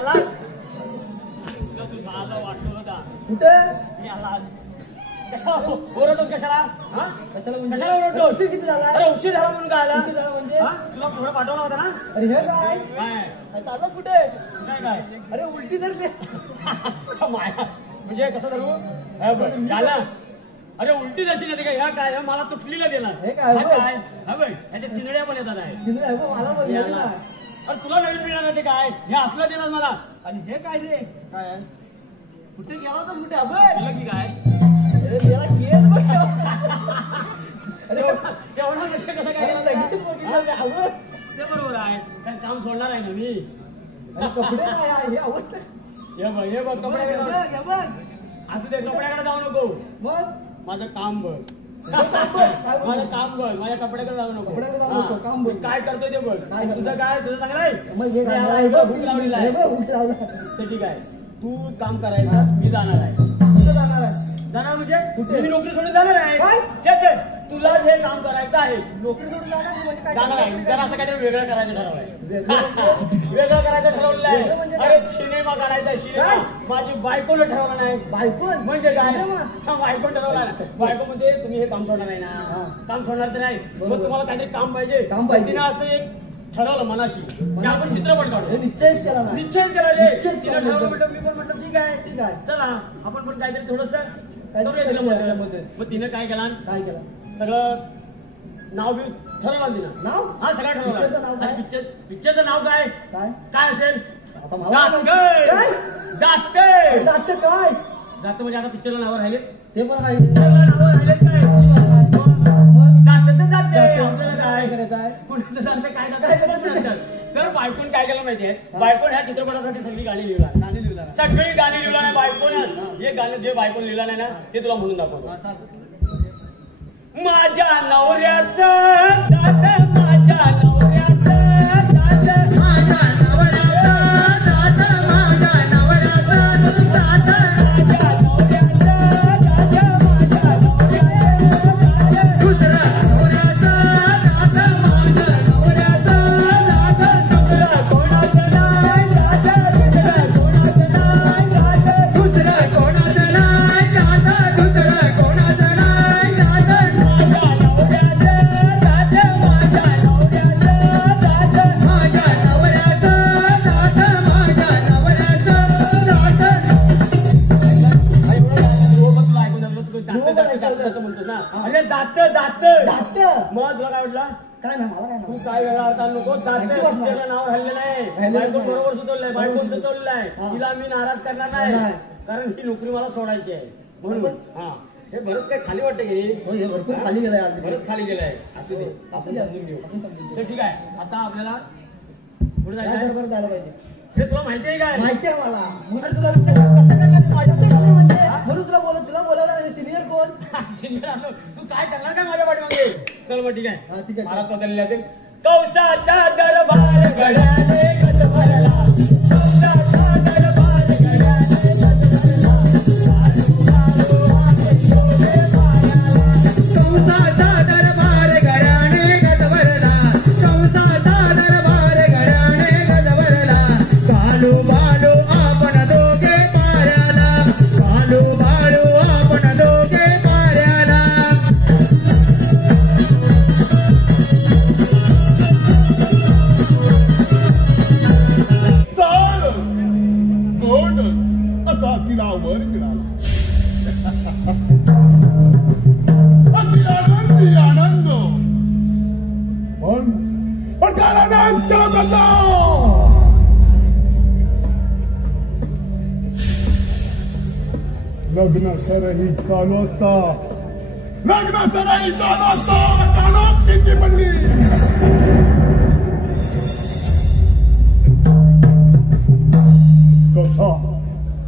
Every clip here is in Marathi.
आलास आला वाटतो होता कुठे मी आलास कशाला ओरडतोस कशाला कशाला ओरडतोस किती झाला अरे उशीर झाला म्हणून काय आला म्हणजे तुला पुढे पाठवला होता ना अरे हे काय काय चाललास कुठे काय काय अरे उलटी धरली माया म्हणजे कसं धरू झाला अरे उलटी दर्शन येते का ह्या काय मला तुटलीला देणार हे काय काय हा बघ ह्याच्या चिंगड्या पण येतात आहे मला अरे तुला नवीन मिळणार ते काय हे असलं देणार मला आणि हे काय रे काय कुठे गेला होता कुठे अबे की काय अरे त्याला केस बघ अरे एवढा लक्ष कसं काय ते बरोबर आहे कारण काम सोडणार आहे ना मी कपडे हे आवडत हे बघ कपडे बघ असू दे कपड्याकडे जाऊ नको मग माझं काम बघ माझं काम बघ माझ्या कपड्याकडे जाऊ नको काम बघ काय करतोय ते बघ तुझं काय तुझं चांगलं आहे ठीक आहे तू काम करायचं मी जाणार आहे जाणार म्हणजे मी नोकरी सोडून जाणार आहे तुला जे काम करायचं आहे नोकरी सोडून जाणार आहे जरा असं काहीतरी वेगळं करायचं ठरवलंय वेगळं करायचं ठरवलं आहे अरे सिनेमा काढायचा सिनेमा माझी बायकोला ठरवलं नाही बायको म्हणजे काय बायको ठरवला बायको म्हणजे तुम्ही हे काम सोडणार नाही ना काम सोडणार तर नाही मग तुम्हाला काहीतरी काम पाहिजे तिनं असं एक ठरवलं मनाशी की आपण चित्रपट काढू निश्चयच केला तिनं ठरवलं म्हटलं मी पण म्हटलं ठीक आहे चला आपण पण काहीतरी थोडस मग तिनं काय केलं सगळं नाव बी ठरवलं तिनं नाव हा सगळं ठरवलं आणि पिक्चरचं नाव काय काय असेल जात काय जात म्हणजे आता पिक्चरला नाव राहिले ते पण नाव राहिले काय आपल्याला काय करायचं आहे काय तर बायकोन काय केलं माहितीये बायकोन ह्या चित्रपटासाठी सगळी गाणी लिहिला सगळी गाणी लिहिला नाही बायकोन हे गाणं जे बायकोन लिहिलं नाही ना ते तुला म्हणून दाखवतो माझ्या नवऱ्याचं दात माझ्या नवऱ्याचं दात माझ्या नवऱ्याचं दात माझ्या नवऱ्याचं दात माझ्या नवऱ्याचं दात माझ्या नवऱ्याचं दुसरा नवऱ्याचं दात माझ्या नवऱ्याचं दात दुसरा कोणाचं नाही दात दुसरा कोणाचं नाही दात दुसरा कोणाचं नाही दात दुसरा कोणाचं नाही दात अरे जात जात मग तुला काय वाटलं काय ना मला काय तू काय वेगळा अर्थ नको जात नाव राहिलेलं आहे बायको बरोबर सुचवलंय बायको सुचवलेलं आहे तिला मी नाराज करणार नाही कारण ही नोकरी मला सोडायची आहे म्हणून हा हे बरंच काय खाली वाटतं की भरपूर खाली गेलाय बरंच खाली गेलाय असू दे आपण समजून घेऊ तर ठीक आहे आता आपल्याला पुढे जायचं झालं पाहिजे हे तुला माहिती आहे काय माहिती आहे मला म्हणून तुला कसं काय म्हणून तुला बोलायला सिनियर कोण सिनियर तू काय करणार काय माझ्या पाठीमागे चल मग ठीक आहे मला बदलले असेल कौसाचा दरबार घड्याने गज भरला कौसाचा दरबार घड्याने गज भरला कौसाचा दरबार घड्याने गज भरला कौसाचा दरबार घड्याने गज भरला कालू बालू आपण दोघे पायाला कालू बालू आपण दोघे पायाला असा तिला वर मिळाला आनंद पण लग्न सरही चालू असता अचानक किती पडली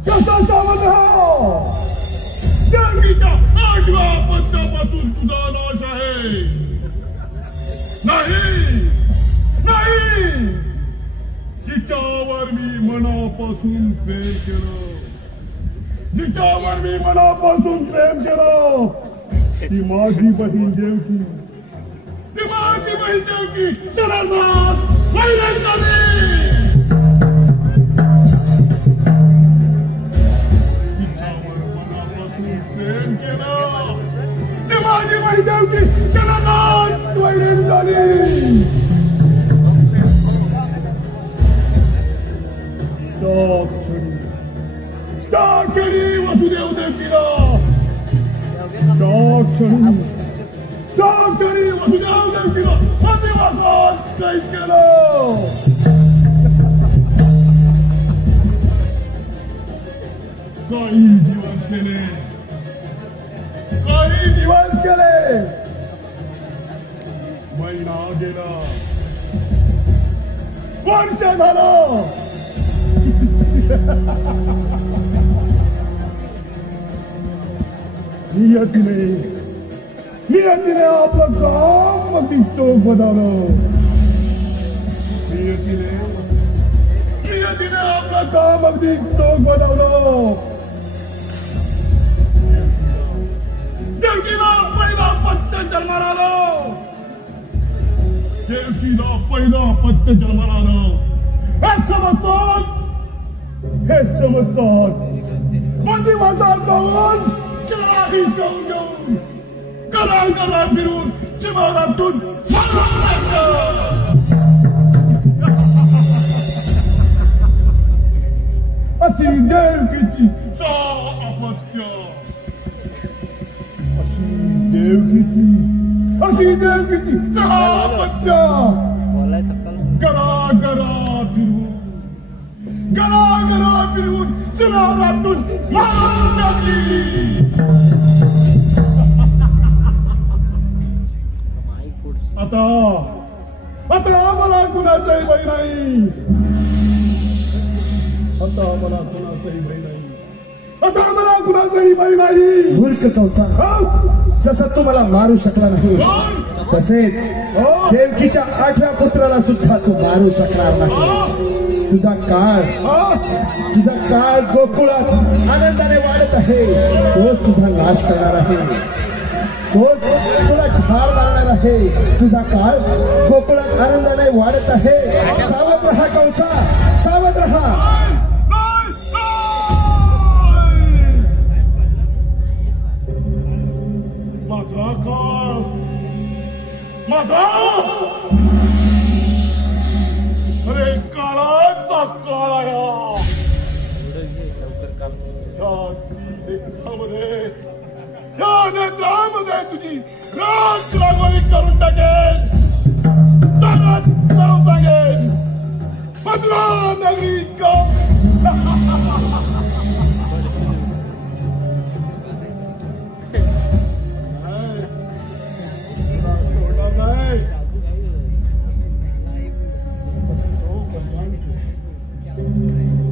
कसा सावध राहा जंगीच्या 8व्या पत्रापासून तुझा नाश आहे नाही नाही जिच्यावर मी मनापासून प्रेम केलं जिच्यावर मी मनापासून प्रेम केलं ती माझी बहीण देवकी ती माझी बहीण देवकी चरणात त्या क्षणी वसुदेव देवकीला वसुदेव देवकीला आदिवासात कैद केलं. काही दिवस गेले महिना गेला वर्ष झालं. नियतीने आपलं काम अगदी चोख बनवलं. नियतीने आपलं काम अगदी चोख बनवलं. देवकीला पहिला पत्ते जन्माला आलं. देवकीला पहिला पत्ते जन्माला आलं. हे समजतात मंदिरात जाऊन चलाही घेऊन गला फिरून शिवारातून अशी देवकीची अपत्य. अशी देवकीची अपत्य. गरा फिरून शिवारातून मारून टाकली. आता मला कुणाचाही भय नाही. आता मला कुणाचाही भय नाही. मूर्ख कंसा, जसं तू मला मारू शकला नाही तसेच देवकीच्या 8व्या पुत्राला सुद्धा तू मारू शकणार नाही. तुझा काळ गोकुळात आनंदाने वाढत आहे. तोच तुझा नाश करणार आहे. तोच तुला ठार मारणार आहे. तुझा काळ गोकुळात आनंदाने वाढत आहे. सावध रहा कंसा, सावध रहा. अरे काळाचा काळ आया. या नेत्रामध्ये तुझी रात रागोळी करून टाकेल. जगात नाव सांगेल मथुरा नगरी का.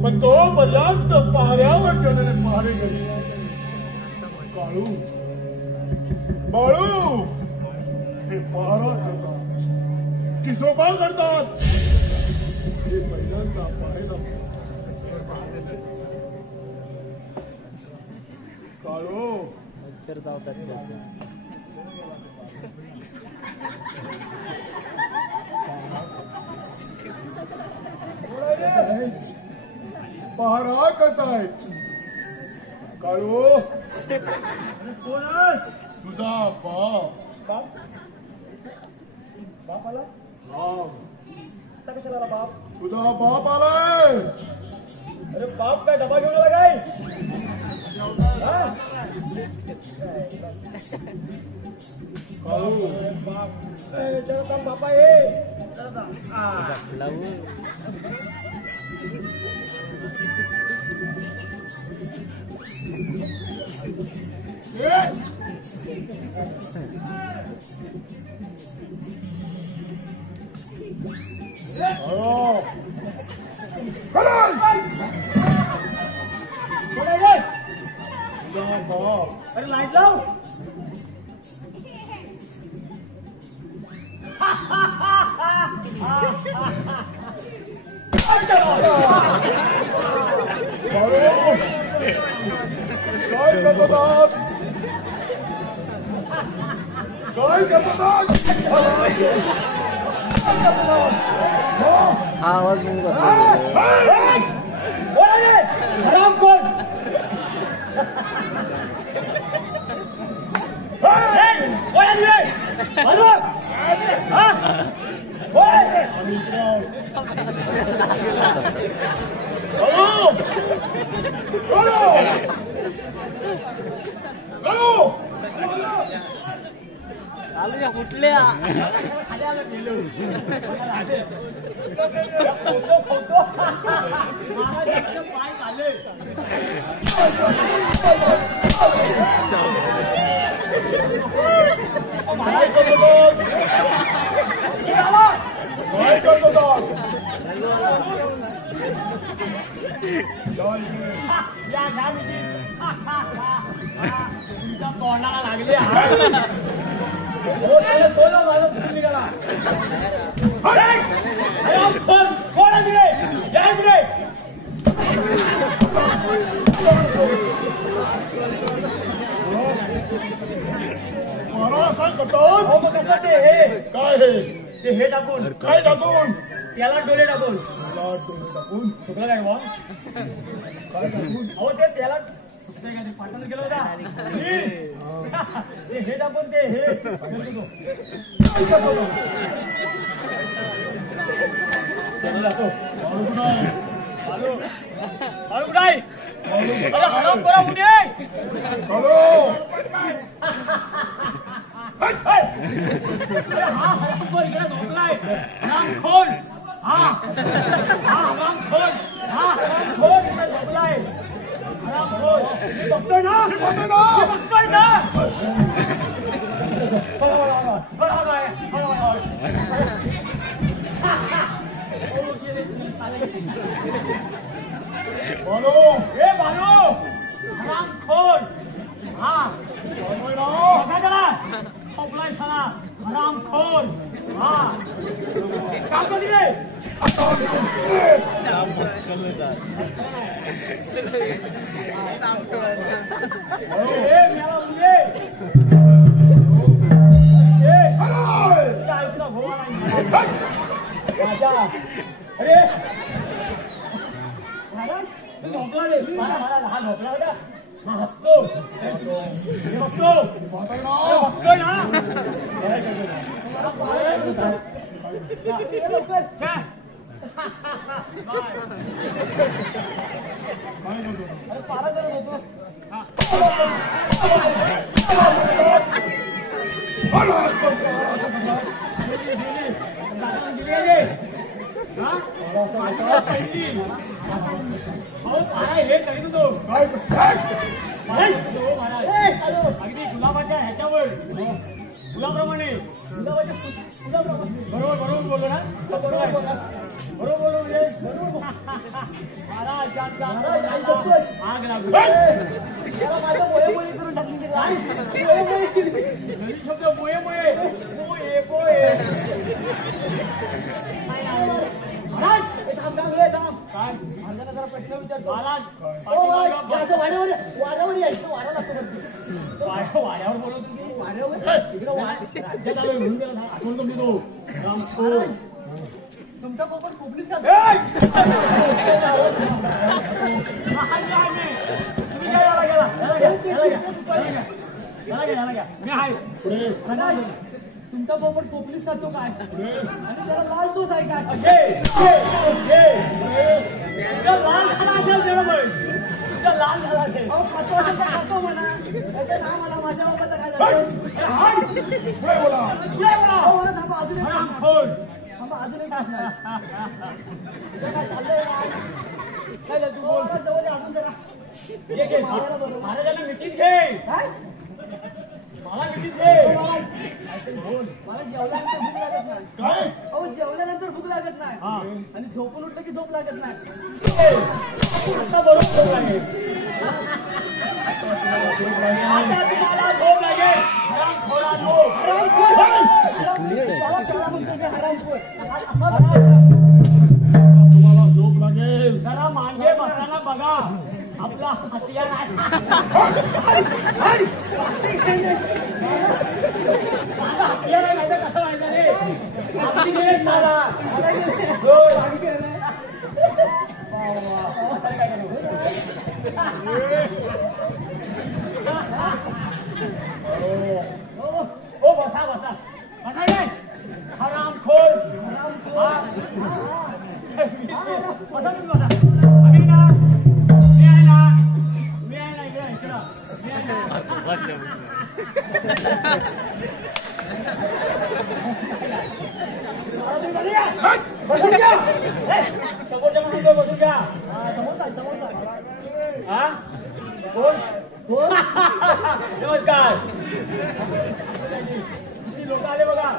पण तो बदलास्त पहाऱ्यावर ठेवलेले पहारे गेले. बाळू हे पहारा करतात, किसोबा करतात. हे पहिल्यांदा पाहायला काळू पहारा करतायत. काळू तुझा बाप आला. कशाला बाप? तुझा बाप आलाय. अरे बाप काय डबा घेऊन आला काय? बापा ये अरे लाईट लाव. काय करतात? आवाज हराम कोण? Oh! कुठल्या खाली आलं गेलो पाय झाले काय करतो या घ्या मिठी तुमच्या तोंडाला लागले कोण तिकडे या तिकडे महाराज काय करतो हो मग कसं ते हे काय हे ते हे टाकून काय टाकून त्याला डोळे टाकून टाकून चुकलं काय बा काय टाकून अहो ते त्याला पाठवून गेलो होता ते हे टाकून ते हे कुठाय हराम करा कुठे हॅलो हरामखोर हा हरामखोर हा हरामखोर झोपलाय हरामखोर बघतोय ना बघतोय ना बालो हे बालो हरामखोर हा बघा त्याला झोपलाय साला हरामखोर हा काम करते रे अरे झोपला रे हा झोपला होता हा हसतो बघतो बघतोय ना पारा करत होतो हे तरी तो अगदी गुलाबाच्या ह्याच्यावर गुलाप्रमाणे बरोबर बरोबर बोललो ना बरोबर बरोबर आग लागू माझ्या मोळेमोळी करून टाकली काय शब्द मोये मोये मोये मोये काय माझ्याला जरा प्रश्न विचारतो महाराज वाड्यावर यायचं वाडा लागतो वाड्यावर बोलत तुम्ही वाड्यावर इकडं राज्यात आलोय म्हणून त्याला आठवण करून देतो तुमचा कोकण कोकणीच का तुम्ही काय याला गेला मी आहे तुमचा पोपट कोकणीच खातो काय आणि त्याला लाल चोच आहे काय लाल झाला असेल तेवढं लाल झाला असेल खातो असेल तर खातो म्हणा त्याचं नाव मला माझ्या बाबाचं काय झालं मला थांबा अजून एक थांबा अजून एक काय चाललंय काय तू बोल जवळ अजून जरा महाराजांना मिठीत घे काय मला मिठीत घे मला जेवल्यानंतर भूक लागत नाही काय अहो जेवल्यानंतर भूक लागत नाही आणि झोपून उठलं की झोप लागत नाही आता बरोबर आहे आता तुम्हाला झोप लागेल हरामखोरांनो. तुम्हाला झोप लागेल जरा मांगे बसताना बघा आपला हत्यार आहे हत्यार आहे नाही तर कसं व्हायचं रे आपली गेले साला हो बसा बसा बसा रे हरामखोर बसा तुम्ही बसा आम्ही ना समोसा समोसा हा कोण कोण नमस्कार किती लोक आले बघा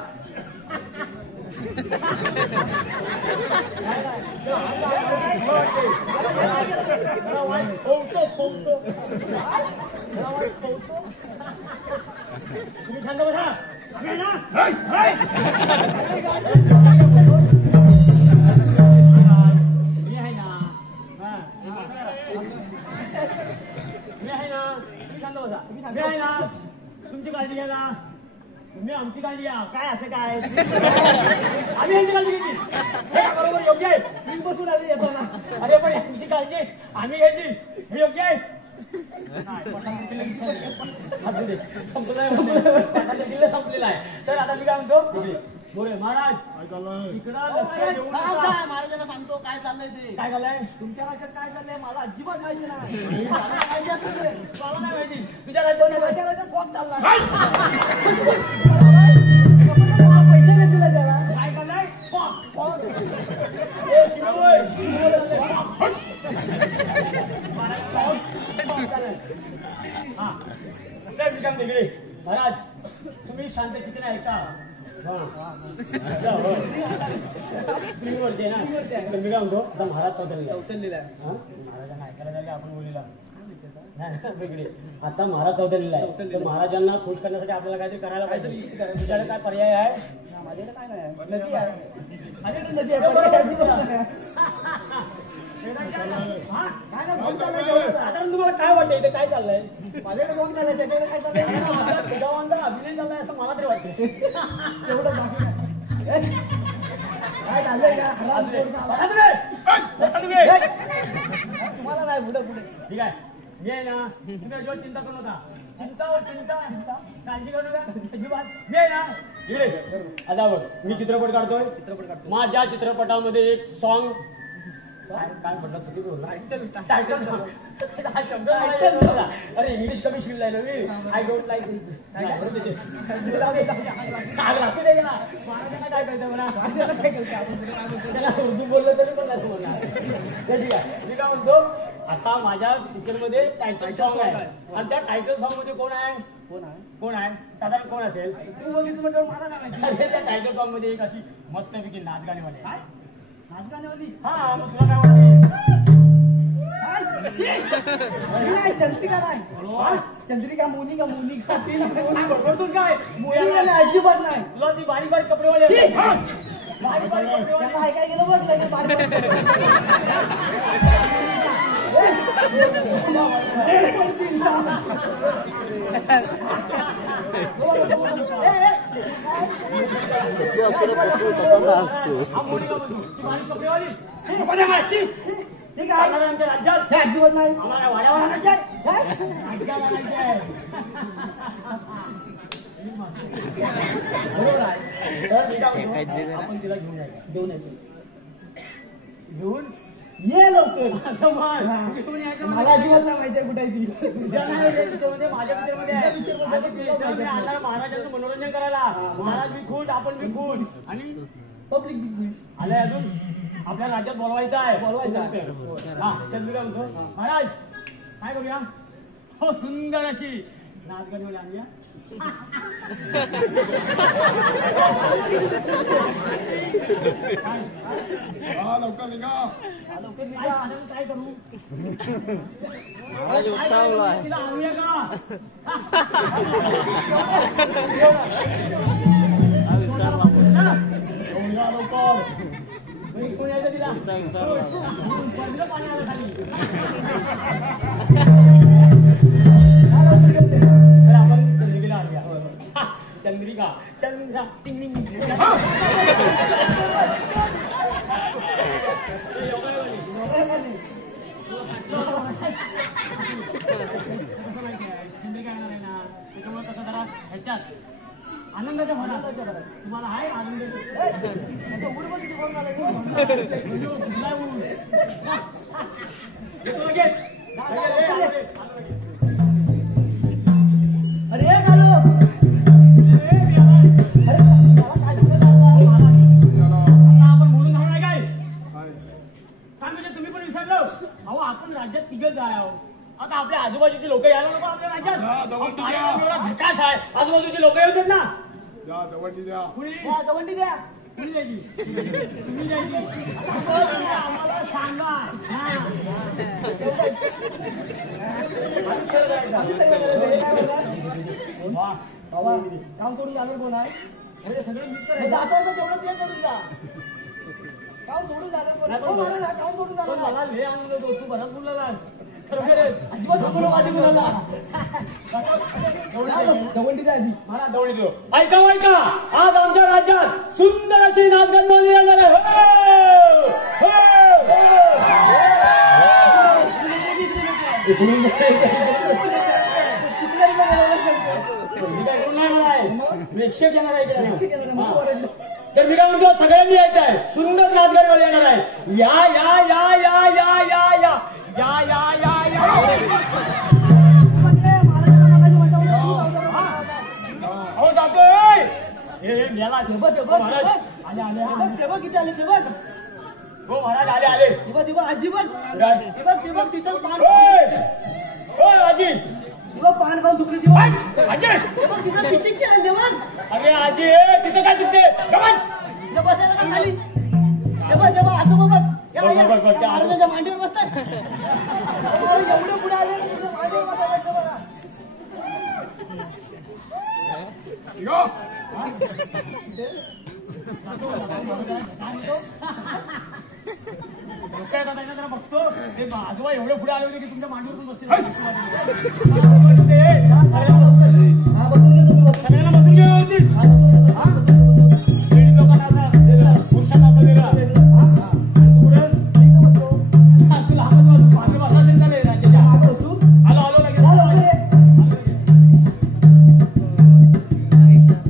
तुम्ही शांत बसा मी आहे ना मी आहे ना मी आहे ना तुम्ही शांत बसा मी आहे ना तुमची काळजी घ्या ना तुम्ही आमची काळजी घ्या काय असं काय आम्ही यांची काळजी घेतली हे बरोबर योग्य आहे मी बसून आले येतो ना अरे पण यांची काळजी आम्ही घ्यायची हे योग्य आहे असू दे संपलाय जिल्हा संपलेला आहे तर आता मी काय म्हणतो बोरे महाराज इकडं लक्ष देऊ नका. महाराजांना सांगतो काय चाललंय ते काय झालंय तुमच्या राज्यात काय चाललंय मला अजिबात माहिती नाही मला माहिती असतं ते. मला नाही माहिती तुझ्या राज्यात नाही माहिती. माझ्या राज्यात फॉक चाललाय पैसे नाही दिला त्याला काय झालंय पॉक. फॉक ए, शिवय. पाऊस झालाय. हा तर मी काय तिकडे महाराज तुम्ही शांत चित्र ऐका स्क्रीनवरती ना तर मी काय म्हणतो आता महाराज चौथरीला महाराजांना ऐकायला जागे आपण बोलीला वेगळे आता महाराज चौथरीला आहे तर महाराजांना खुश करण्यासाठी आपल्याला काहीतरी करायला पाहिजे तुझ्याकडे काय पर्याय आहे माझ्याकडे काय नाही नदी आहे माझ्याकडे नदी आहे पर्याय अजिबात नाही. हा? काय नाही फॉक चाललाय साधारण तुम्हाला काय वाटतं इथे काय चाललंय माझ्याकडे फॉक चाललाय त्याच्याकडे काय चाललंय तुझ्या अभिनय चाललाय असं मला तरी वाटतं तेवढं बाकी नाही. काय चाललंय का हराम असू दे. कोण झाला? बसा तुम्ही. तुम्हाला नाही पुढे पुढे ठीक आहे मी आहे ना तुम्ही अजिबात चिंता करू नका चिंता काळजी करू नका अजिबात मी आहे ना इकडे आता बघ मी चित्रपट काढतोय माझ्या चित्रपटामध्ये एक सॉन्ग काय म्हटलं चुकी बोलला टायटल सॉन्ग हा शब्द मला येत नव्हता. अरे इंग्लिश कमी शिकलाय ना मी आय डोंट लाईक आग लागते नाही का महाराजांना काय कळतं मला त्याला उर्दू बोललं तरी पण नाही बोलणार ठीक आहे मी काय म्हणतो आता माझ्या पिक्चरमध्ये टायटल सॉन्ग आहे आणि त्या टायटल सॉन्ग मध्ये कोण आहे कोण आहे साधारण कोण असेल तू बघितलं म्हटलं मला काय माहिती अरे त्या टायटल सॉन्ग मध्ये एक अशी मस्तपैकी नाच गाणीवाली आहे. नाच गाण्यावाली हा मग तुला काय वाटते नाही चंद्रिका नाही चंद्रिका मोनिका मोनिका ती नाही. बरोबर काय मोनिका नाही, अजिबात नाही तुला ती बारीक बारीक कपडेवाली असते. बारीक बारीक कपडेवाली त्यांना ऐकाय गेलं बघ लगेच बारीक हा मोनिका म्हणतो ती बारीक कपडेवाली नको माशी ठीक आहे आमच्या राज्यात हे अजिबात नाही आम्हाला वाड्यावर आणायचं आहे ऐकायला आणायचं आहे बरोबर आहे तर मी काय म्हणतो, आपण तिला घेऊन जायचं घेऊन येतो घेऊन ये लवकर असं म्हण घेऊन यायचं मला अजिबात नाही माहिती आहे कुठे आहे ती तुझ्या नाही रे, तुझ्यामध्ये माझ्या पिक्चरमध्ये आहे. आणि ते मी आणणार महाराजांचं मनोरंजन करायला महाराज बी खुश आपण बी खुश आणि पब्लिक आलंय अजून आपल्या राज्यात बोलवायचं आहे बोलवायचं आहे. हा तर मी काय म्हणतो महाराज काय करूया हो सुंदर अशी नाच गाणी आणूया लवकर निघा काय साधारण काय करू तिला आणूया का निघा लवकर कोण यायचं तिला पडलं पाणी आलं खाली तर आपण चंद्रिकेला आणूया चंद्रिका चंद्रा टिंग टिंग त्याच्यामुळे कसं जरा ह्याच्यात आनंदाच्या भरात तुम्हाला आहे आनंद अरे काळू अरे मला काय झालं आपण बोलून झालं नाही काय म्हणजे तुम्ही पण विसरलो अहो आपण राज्यात तिघच आहे अहो. आता आपल्या आजूबाजूची लोक यायला नको आपल्या राज्यात. अहो, कार्यक्रम एवढा झकास आहे, आजूबाजूची लोक येतात ना. द्या दवंडी द्या. कुणी द्या, दवंडी द्या. कुणी द्यायची? तुम्ही द्यायची. आता तुम्ही आम्हाला सांगा. हा. वा. बाबा काम सोडून जाणार कोण आहे म्हणजे सगळे मित्र हे आहेत. जाता तेवढं ते करून जा काम सोडून जाणार कोण आहे? हो, महाराज, काम सोडून तो जाणार मला लय आनंद होतो. तू बराच बोलला खरोखरच. अजिबात सांगू माझी मुलाला दवंडी द्या आधी मला दवडी देऊ. ऐका ऐका, आज आमच्या राज्यात सुंदर अशी नाचगान मानली जाणार आहे. हो! किती मी काय करून नाही मला प्रेक्षक येणार आहे इकडे. केलं हा. ना तर मी काय म्हणतो सगळ्यांनी यायचं आहे. सुंदर नाचगानवाले येणार आहे. या या या या या या या या या या या हो जातोय. हे मेला महाराज आले आले आले. किती आले ते बघ हो महाराज आले आले. अजिबात काय? तिथं पान होय आजी. पान खाऊन दुखली जीवन आजी तिथं पिचिंग केलं देवण अरे आजी तिथे काय तिथे बस. बसायला का खाली जेव्हा आजोबा बघ. महाराजांच्या मांडीवर बसतात एवढे पुढे आले तुझ्या मांडीवर बसायला बघा निघा. काय करायचं जरा बघतो. ते आजोबा एवढे पुढे आले होते की तुमच्या मांडीवर पण बसतील. हा बसून घे तुम्ही सगळ्यांना बसून घे व्यवस्थित. हा? लेडीज लोकांना असं वेगळं, पुरुषांना असं वेगळं. हा? आणि तू पुढे? हा, तू लहान बस. मागे बसला असेल का रे राज्याच्या? मागं बसू आलो लगेच. चाल लवकर ये.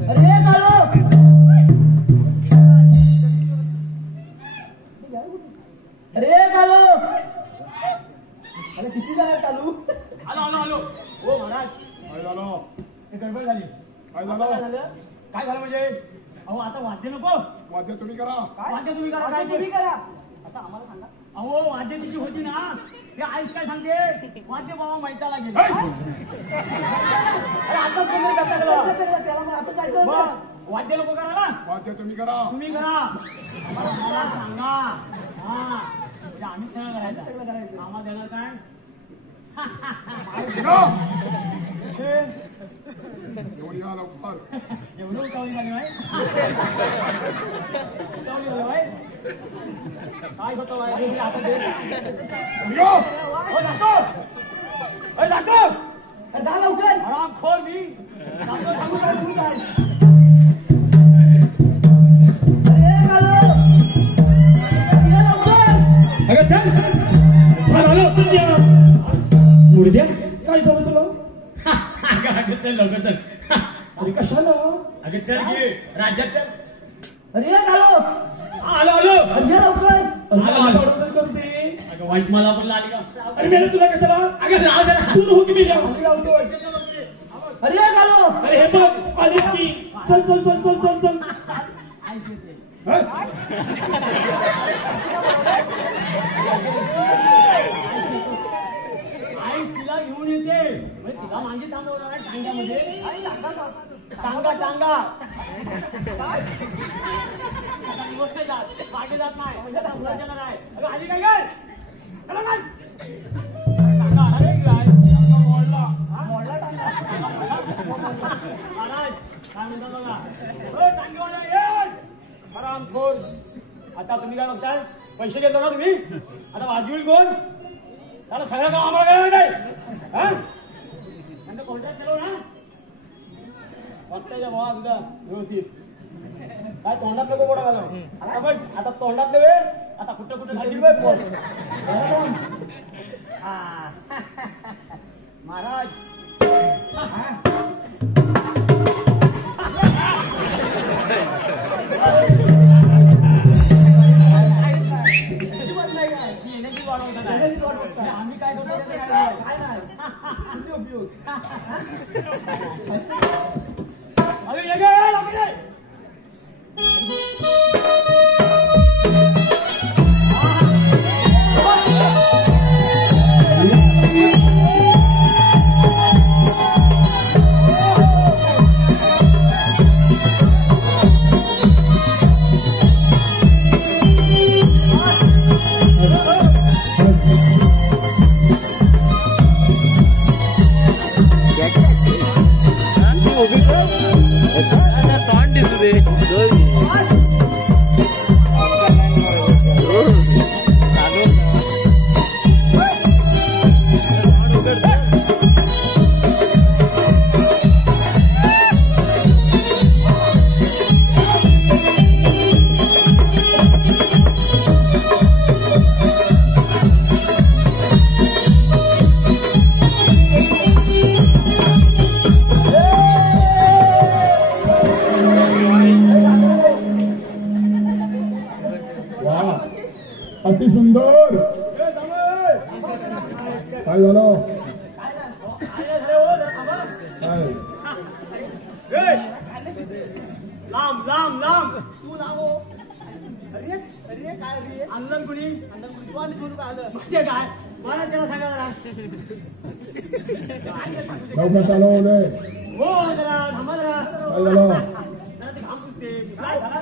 अरे काळो अरे काळो अरे किती झालं कालू आलो हो महाराज काय झालं? ते गडबड झाली. काय काय झालं? झालं काय झालं म्हणजे अहो आता वाद्य नको. वाद्य तुम्ही करा. वाद्य तुम्ही करा. आता काय तुम्ही करा आता आम्हाला सांगा अहो वाद्य तिची होती ना ते आईस काय सांगते वाद्य बाबा मैताला गेले. अरे आता तुम्ही करता गेलं. त्याला मग आता जायचं मग होतं. वाद्य नको करायला वाद्य तुम्ही करा. तुम्ही करा. आम्हाला सांगा. हा म्हणजे आम्ही सगळं करायचं. सगळं करायचं. आम्हाला देणार काय निघा. हे, घेऊन या लवकर. एवढं उतावळी झाली बाई. उतावळी झाली बाई. काय होतं बाई? तुम्ही आता दे. निघा. हो, जातो. अरे जातो. अरे जा लवकर हरामखोर मी. जातो, सांगू जातो. काय तुम्ही काय अरे काळो ये लवकर अगं चल. आलो मुर्द्या. काय झालं तुला? अगं चल लवकर चल. अरे कशाला? अगं चल घे राज्यात चल. अरे काळो आलो अरे ये लवकर ऑर्डर करते. अगं वाईट मला पण लागली का. अरे मेला तुला कशाला? अगं राव जरा. तू हो की मी जाऊ? आम्ही लावतो अरे काळो अरे हे बघ आलीस की. चल चल चल चल चल चल. आईस येते. आईस तिला घेऊन येते म्हणजे तिला मागे थांबवणार आहे टांग्यामध्ये. टांगा आता दिवस नाही जात मागे जात नाही. आता पुढे जाणार आहे. अगं आली काय काय चला काय टांगा अरे काय मोडला. मोडला टांगा महाराज काय म्हणतात बघा. हो टांगेवाला ये हरामखोर. आता तुम्ही काय बघताय पैसे घेतो ना तुम्ही. आता वाजवी कोण त्याला सगळं काम आम्हाला काय माहिती आहे. नंतर कॉन्ट्रॅक्ट केलो ना बघताय भावा तुझा व्यवस्थित. काय तोंडात नको बोडा घालव. आता बघ आता तोंडात नव्हे आता कुठं घालशील बघ बोट. हा. महाराज अजिबात नाही काय ही एनर्जी वाढवतात आहे. आम्ही काय करतो त्याचं काय नाही. काय नाही उपयोग अरे ये गे, लवकर ये. काय झालं काय लांब लांब लांब तू लावो. अरे अरे काय रे अंगण कुणी तू आणि तू काय आलं म्हणजे काय मला त्याला सांगा जरा लवकर चालवलंय हो जरा थांबा जरा काय झालं जरा ते घाम पुसते काय झाला?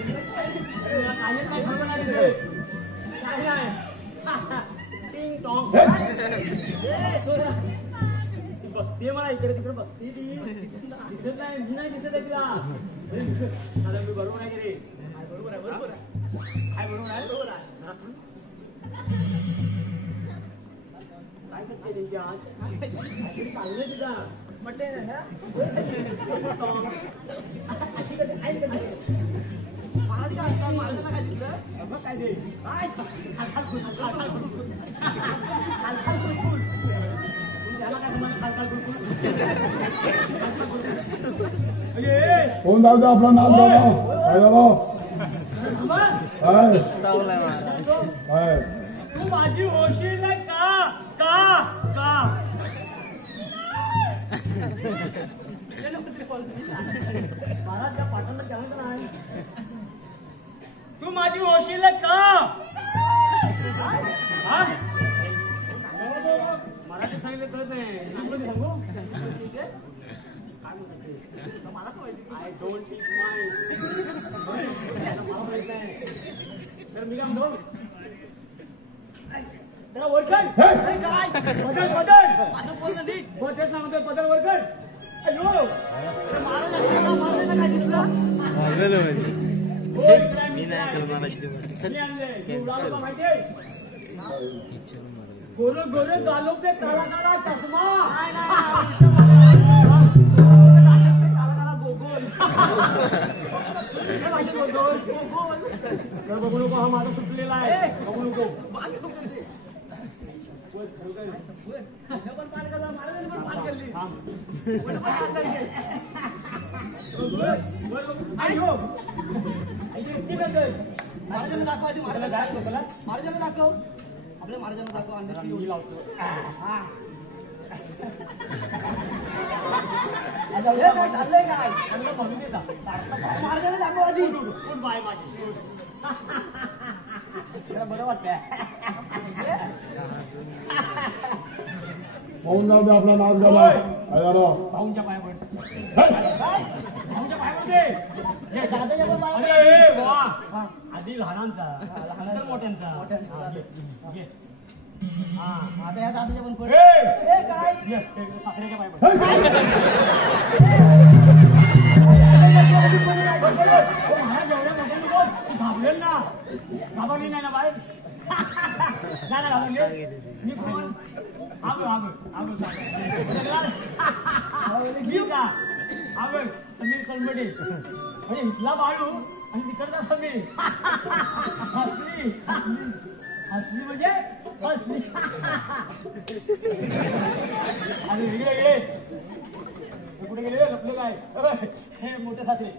काय नाही खबर नाही काय नाही टिंग टॉंग बघते मला इकडे तिकडे बघते ती दिसत नाही मी नाही दिसत आहे तिला आता मी बरोबर आहे की रे बरोबर आहे बरोबर आहे काय बरोबर आहे बरोबर आहे. काय करते रे आज काहीतरी चाललंय तुझा म्हटले ना अशी करते काय करते महाराज काय असतात महाराजांना काय दिसलं मग काय ते काय खालखाल खुरखुर खालखाल खुरखुर त्याला काय तुम्हाला खालखाल खुरखुर अरे कोण जाऊ दे आपला नाव झाला काय झालं काय काय तू माझी होशील का का का मला त्या पाठांना त्यावेळेस नाही तू माझी होशील का हा? मराठी सांगितलं कळत नाही इंग्लिश सांगू ठीक आहे काय म्हणतात तर मला काय माहिती आय डोंट टीच माइंड मला माहित नाही तर मी काय म्हणतो जरा वर कर अरे काय बदल बदल माझं बोलणं नीट तेच ना म्हणतोय बदल वर कर अयो अरे महाराजांना काय दिसलं मी आणले उडालो का माहितीये गोरे गोरे गालों पे काला काला चष्मा बघू नको हा माझा सुटलेला आहे बघू नको महाराजांनी पण पाल केली महाराजांना दाखव आधी महाराजांना दाखव आपल्या महाराजांना दाखव अंडरस्टँड लावतो काय चाललंय काय म्हणून देता महाराजांना दाखव आधी कोण बाय माझी जरा बरं वाटतंय कोण जाऊ दे आपला नाव झाला काय झालं भाऊंच्या पाया पड भाऊंच्या पाया पडते दादाच्या पण पाया अरे वा आधी लहानांचा लहानांचा मोठ्यांचा हा, घे. हा आता या दादाच्या पण पड ए! ए काय घे, ते सासऱ्याच्या पाया पड महाराज एवढ्या मोठ्याने बोल तू घाबरेल ना घाबरली नाही ना बाय नाही ना घाबरली मी कोण आगो आगो आगो मी का आगो समीर कलमडे म्हणजे इथला बाळू आणि तिकडचा समीर हसली हसली म्हणजे हसली आणि इकडे गेले कुठे गेले लपले काय हे मोठे सासरे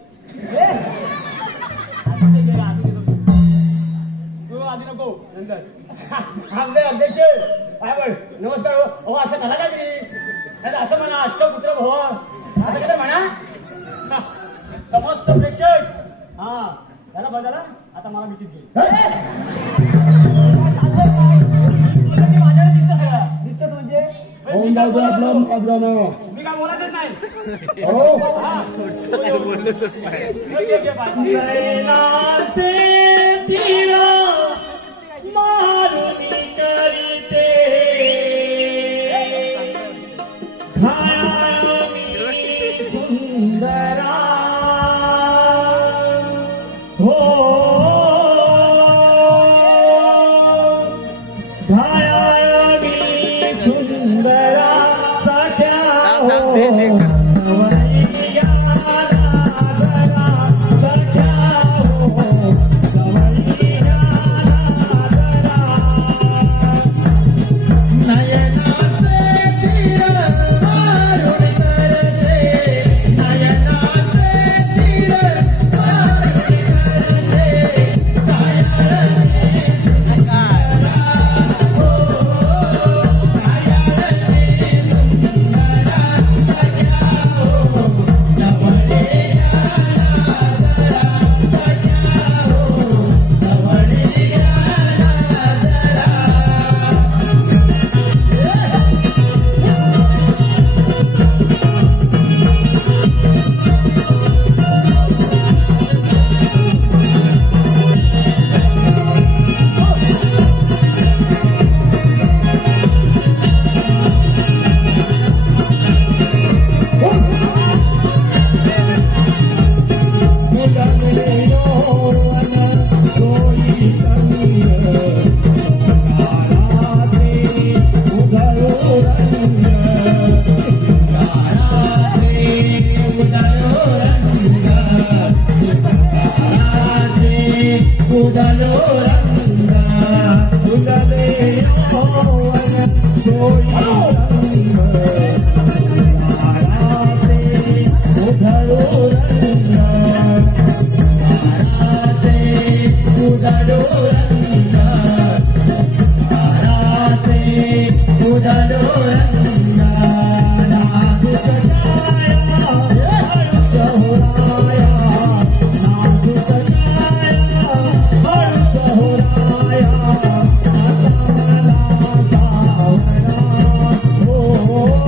तू आधी नको नंतर आपले अध्यक्ष काय बळ नमस्कार हो असं म्हणा का तरी असं म्हणा अष्टपुत्र भव असं काय म्हणा समस्त प्रेक्षक हा झाला बदला आता मला मिटिंग माझ्याकडे दिसतं सगळं दिसत म्हणजे कोण जाऊ दे आपला नाव मी काय बोलायचंच नाही हो मारुनी करीते सुंदरा हो सुंदरा साठ्या हो उदालो रंगा उदाले ओवन सोई रंग ताराते उदालो रंगा ताराते उदालो रंगा ताराते उदालो रंगा नाथ सजाया दोहराया नाथ सजाया दोहराया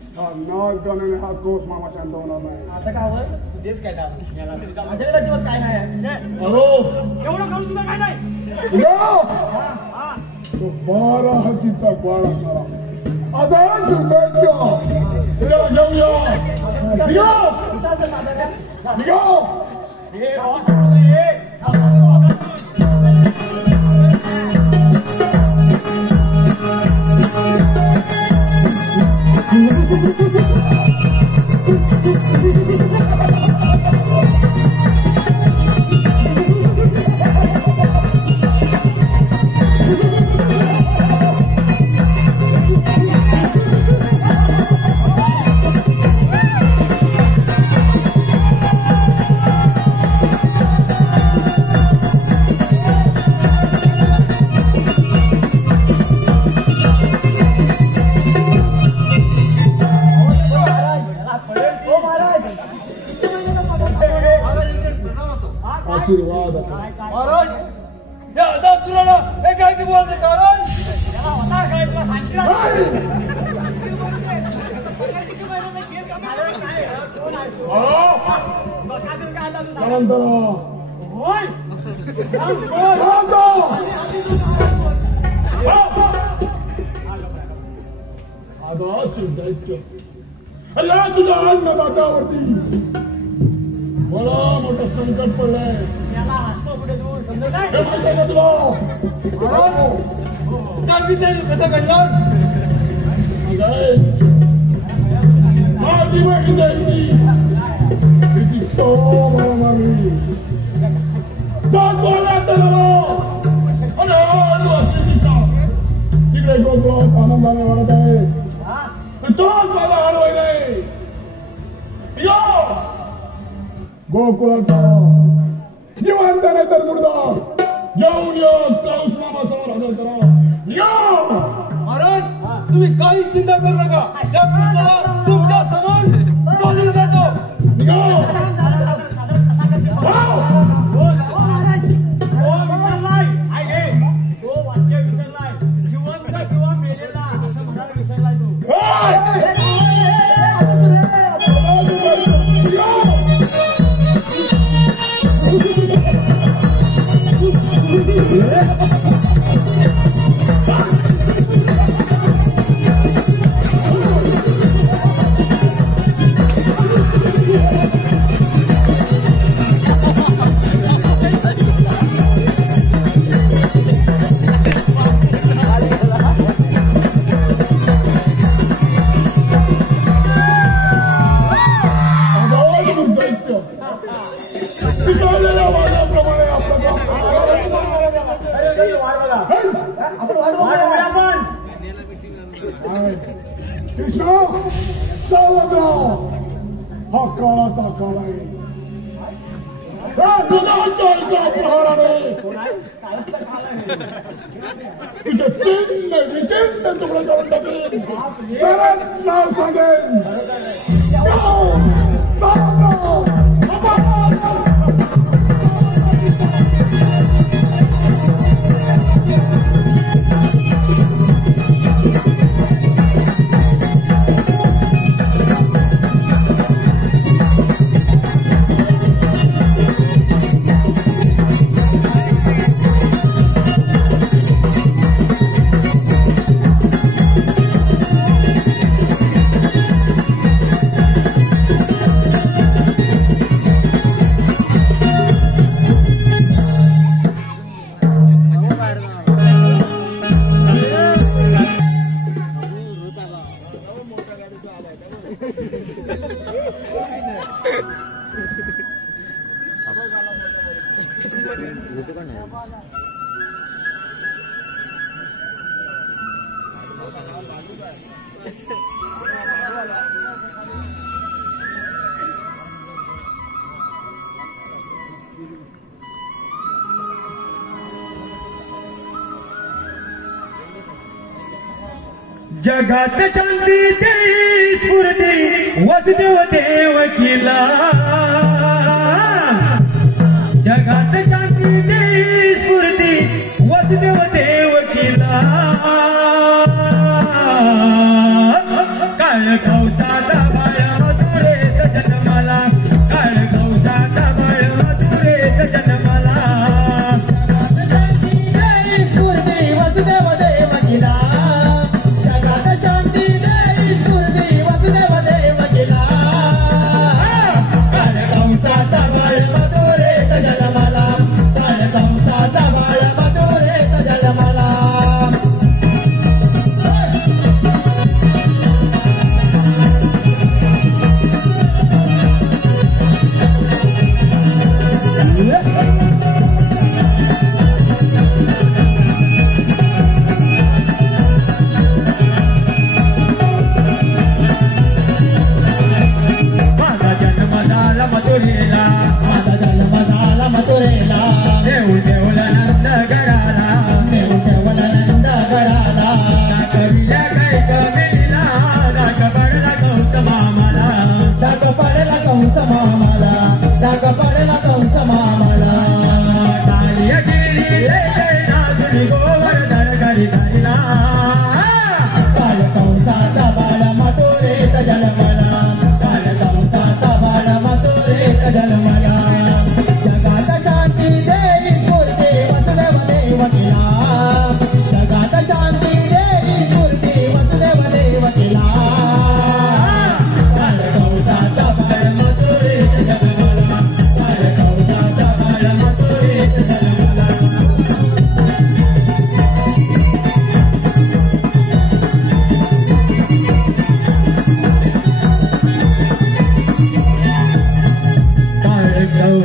हा दोष मामा शांत होणार नाही. असं का हवं तेच काय दादा माझ्याकडे अजिबात काय नाही आहे. अहो एवढं करून सुद्धा काय नाही तो 12 हातीचा गोळा करा आता आशीर्वाद महाराज या दासुराला हे काय की बोलते कारण त्याला होता काय तुला सांगितलं अल्ला तुझ्या अन्नदात्यावरती मला मोठं संकट पडलंय. त्याला हसतो पुढे दूर समजत नाही. हे माहिती आहे का तुला? सांगितलं कसं घडलं अगं, माझी बहीण द्यायची तिची सोबत मागली तिकडे गोकुळात आनंदाने वाढत आहे तोच माझा हरवाय नाही गोकुळाचा जिवंत नाही तर मुर्दा येऊन या काऊस मामा समोर हजर करा या महाराज तुम्ही काही चिंता करू नका त्या पुरुषाला तुमच्या समोर सोडून देतो हा काळाचा काळ आहे तुझे चिन्ह विचिन्ह तुकडे करून टाकेल परत नाव सांगेन जगात चांदी देई स्फूर्ती वसुदेव देवकीला जगात चांदी देई स्फूर्ती वसुदेव देवकीला काळ कौसाचा बाळ मधुरेच जन्माला काळ कौसाचा बाळ मधुरेच जन्माला स्फूर्ती वसुदेव देवकीला शांती देई स्फूर्ती वसुदेव देवकीला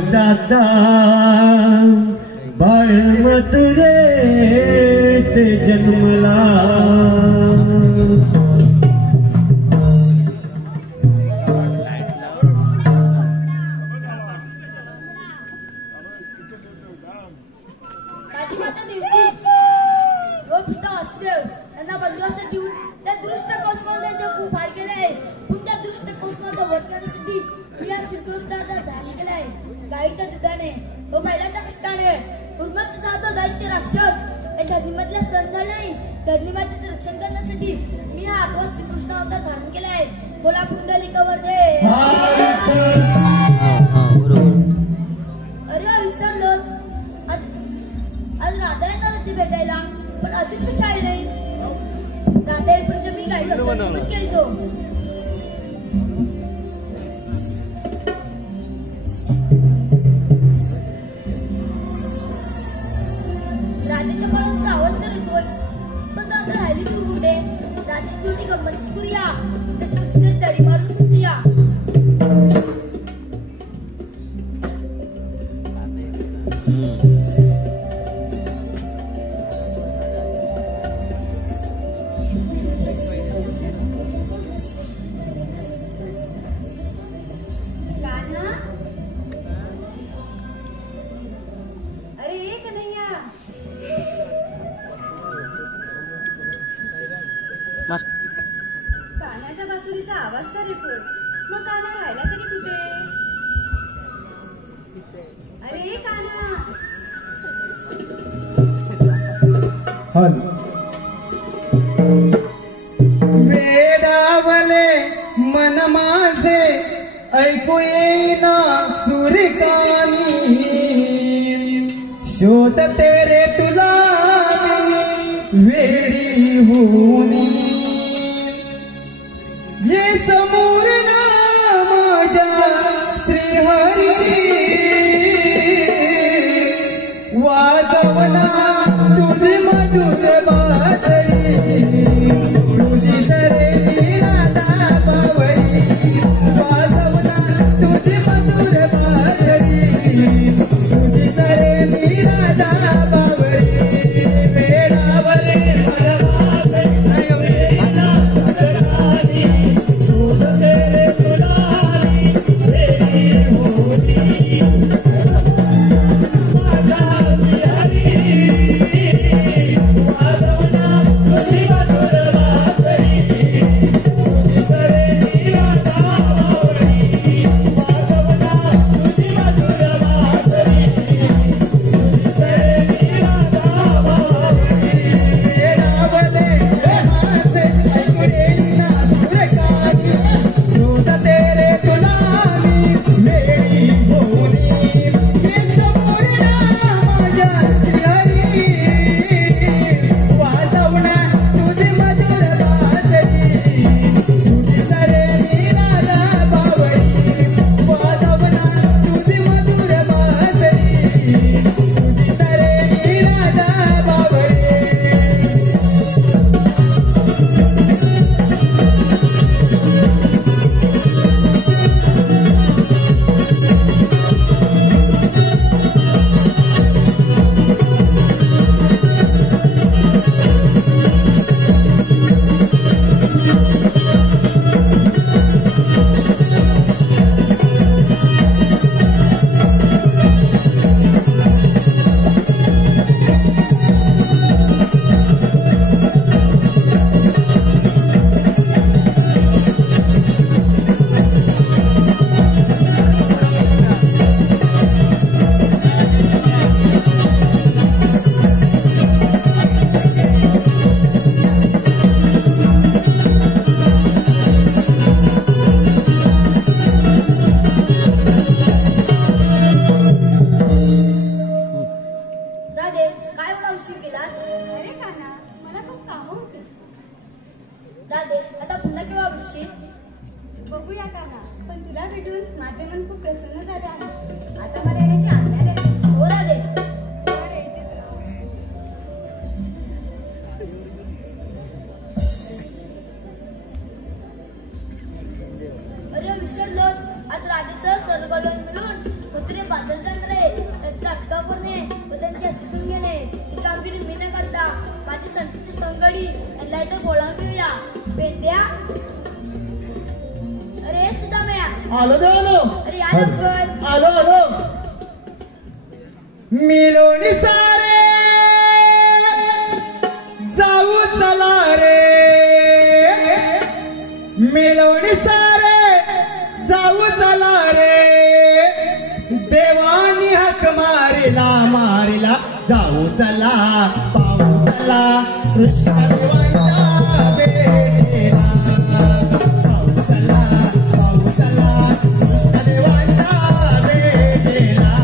कौसाचा बाळ मथुरेत जन्मला. राजमाता देवी व पिता वासुदेव यांना बंधुआश्रय देऊन त्या दृष्ट कौसमाला खूप हाल केले आहे. पण त्या दृष्ट कौसमाचा वध करण्यासाठी मी या श्रीकृष्णाचा ध्यान केले आहे. गाईच्या दुधाने व बैलाच्या कष्टाने उन्मत्त झाला दैत्य राक्षस या धरणीमधल्या सण झाले नाही. धरणीमातेचे रक्षण करण्यासाठी मी हा 8वा श्रीकृष्ण अवतार धारण केला आहे. बोला पुंडलिकावर दे. अरे विसरलोच, आज राधा येणार होती भेटायला, पण अजून कशी आली नाही. राधा येईपर्यंत मी काही सुरुवात केली तो. राधेच्या फळांचा आवाज तर येतोय, पण आता राहिली तू कुठे. राधेची जोडी गंमत करूया, त्याच्या तडी मारून बसूया. कान्हाच्या बासुरीचा आवाज तर येतोय, मग कान्हा राहिला तरी कुठे. अरे कान्हा. वेडावले मन माझे ऐकू येईना सुरकानी. शोधते रे तुला वेडी होनी. ये समोर ना माझ्या श्रीहरी वाजवना तुझी मधुर बासरी. तुझी तरे मी राधा बावरी वाजवना तुझी मधुर बासरी. तुझी तरे मी राधा बावरी. वेडावले राधे आता पुन्हा केव्हा भेटशील? बघूया काका, पण तुला भेटून माझे मन खूप प्रसन्न झाले आहे. आता मला येण्याची आज्ञा द्या. हो राधे. अरे विसरलोच, आज राधेसह सर्व मिळून कुत्रे बांधत जाणार आहे. त्यांचा अटका करणे व त्यांची हसवून घेणे ही कामगिरी मी न करता माझी संतीची संगडी यांना इथं बोलावून घेऊया. पेंड्या, अरे सुदाम्या, आलो देवानो. अरे या लवकर. आलो आलो. मिलोनी सारे जाऊ चला रे, मिलोनी सारे जाऊ चला रे, देवानी हक मारिला मारिला जाऊ चला पाहू चला कृष्ण देवांच्या बेडीला. पाहू चला कृष्ण देवांच्या बेडीला.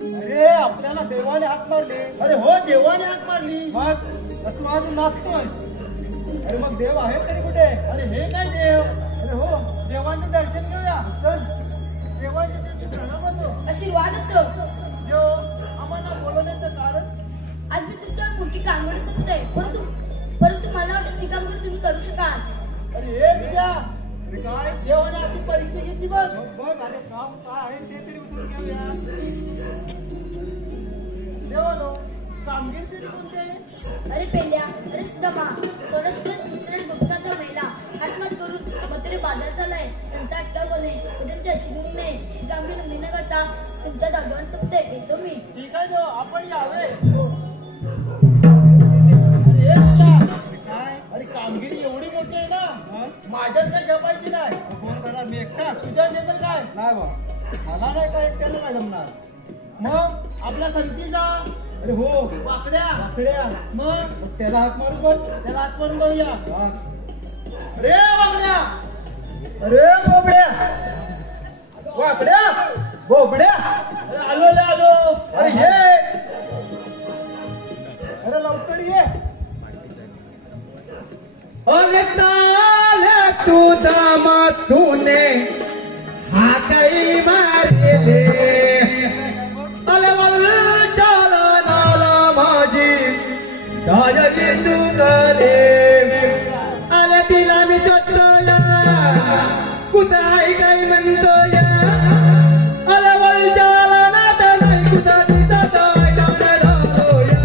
अरे आपल्याला देवाने हाक मारली. अरे हो देवाने हाक मारली. मग तू अजून नाचतोय. अरे मग देव आहे तरी कुठे? अरे हे काय देव? अरे हो देवांचं दर्शन घेऊया. चल देवांचे प्रणाम असो. आशीर्वाद असो. देव आम्हाला बोलवण्याचं कारण? आज मी तुमच्यावर मोठी कामगिरी सांगतोय, परंतु मला वाटतं ती कामगिरी तुम्ही करू शकाल. अरे हे तुझ्या काय देवाने आपली परीक्षा घेतली बघ. बघ अरे काम काय आहे ते तरी उतरून घेऊया. देवानो कामगिरी तरी कोणती आहे? अरे पेल्या, अरे सुदामा, सोडस्कर इसरायल गुप्ताचा महिला हातमात करून मथुरे बाजार झालाय. त्यांचा अटका करणे व त्यांची अशी निर्णय ही कामगिरी मी न करता तुमच्या दागवान संपते येतो मी. ठीक आहे देव आपण यावे. अरे कामगिरी एवढी मोठी आहे ना, माझ्यात काय जपायची नाही. कोण करणार? मी एकटा. तुझ्या जमेल काय? नाही बा, मला नाही काय एकट्याला काय जमणार. मग आपल्या संगती जा. अरे हो वाकड्या वाकड्या. मग त्याला हात मारून बघ. त्याला हात मारून बघूया. अरे वाकड्या, अरे बोबड्या, वाकड्या बोबड्या. अरे आलो आलो. अरे ये, अरे लवकर ये. ताल तू दामा तूने हाकई मारिले, अलवल चाला नाला माझी दायगी तू गले. अल तिला मी जोतोया कुठाई काही म्हणतोया, अलवल चाला नाता नाही कुठा तिचा दाय डाण राहोया.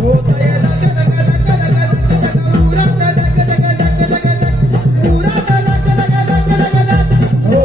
होतय हो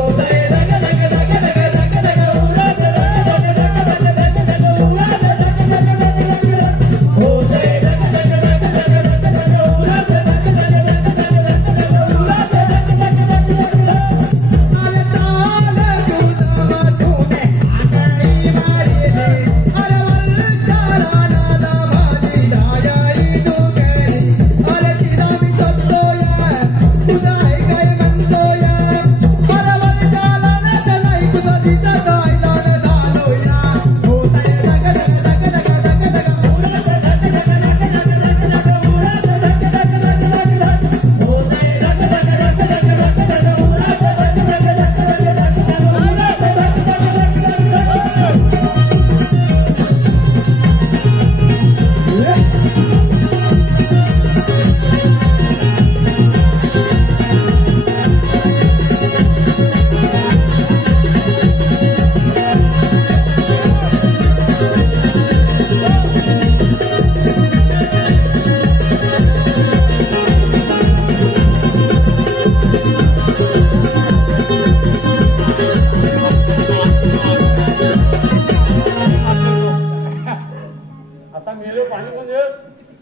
आता मेलो पाणी कोण दे?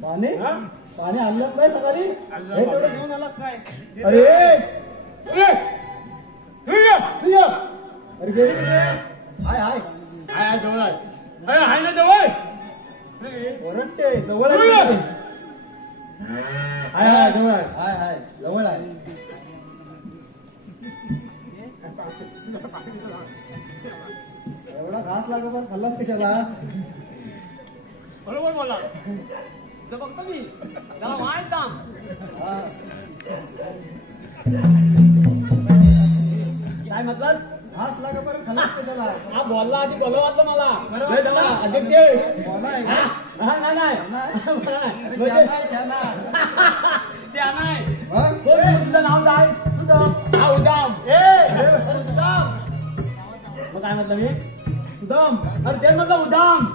पाणी हा? पाणी आणलं नाही सकाळी आणलं हे बाबा. तेवढं घेऊन आलास काय अरे अरे गेली कुठे हाय हाय हाय जवळ आहे. अरे हाय ना जवळ. ओरडते जवळ आहे हाय कुठे? हाय जवळ आहे. हाय हाय जवळ आहे एवढा घास लागो पण खाल्लास कशाला बरोबर बोला. तर बघतो मी त्याला माहित काम. हा. काय मतलब? घास लागो पण खाल्लास कशाला हा बोलला आधी बोलवलं मला. बरोबर. हे त्याला अध्यक्ष. बोला आहे हा? का? हा, नाही नाही. अरे म्हणजे- शाना आहे, शाना. त्या नाही. मग? कोण तुझं नाव काय? सुदाम. हा उदाम. अरे सुदाम. मग काय म्हटलं मी? उदाम. अरे ते म्हटलं उदाम.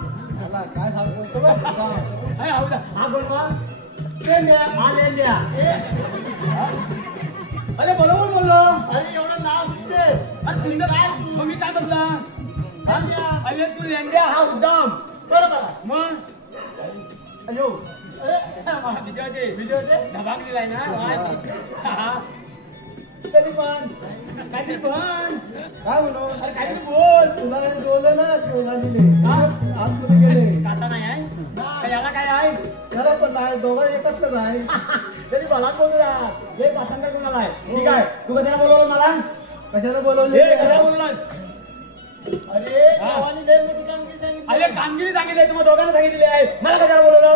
चला, काय सांगतो बघ, सुदाम. अरे हा उदाम. हा बोल मग. लेंड्या. हा लेंड्या. अरे बरोबर बोललो. अरे एवढं नाव सुटते अरे तुझं काय? मग मी काय म्हटलं? लेंड्या. अरे तू लेंड्या हा उदाम. बरोबर मग अयो अरे विजयचे धबाकलेला आहे ना. हा. तरी पण काहीतरी पण काय म्हणू अरे काहीतरी बोल. तुला बोललं ना तुला दिले हा? आज कुठे गेले काटा नाही आहे का याला काय आहे? त्याला पण नाही दोघं एकत्रच आहे तरी मला बोलला हे काटांचा कोणाला आहे? ठीक आहे तू कशाला बोलवलं मला? कशाला बोलवले हे कशाला बोलवलं? अरे गावाने लय मोठी कामगिरी सांगितली अरे कामगिरी सांगितली तुम्हाला दोघांना सांगितलेली आहे. मला कशाला बोलवलं?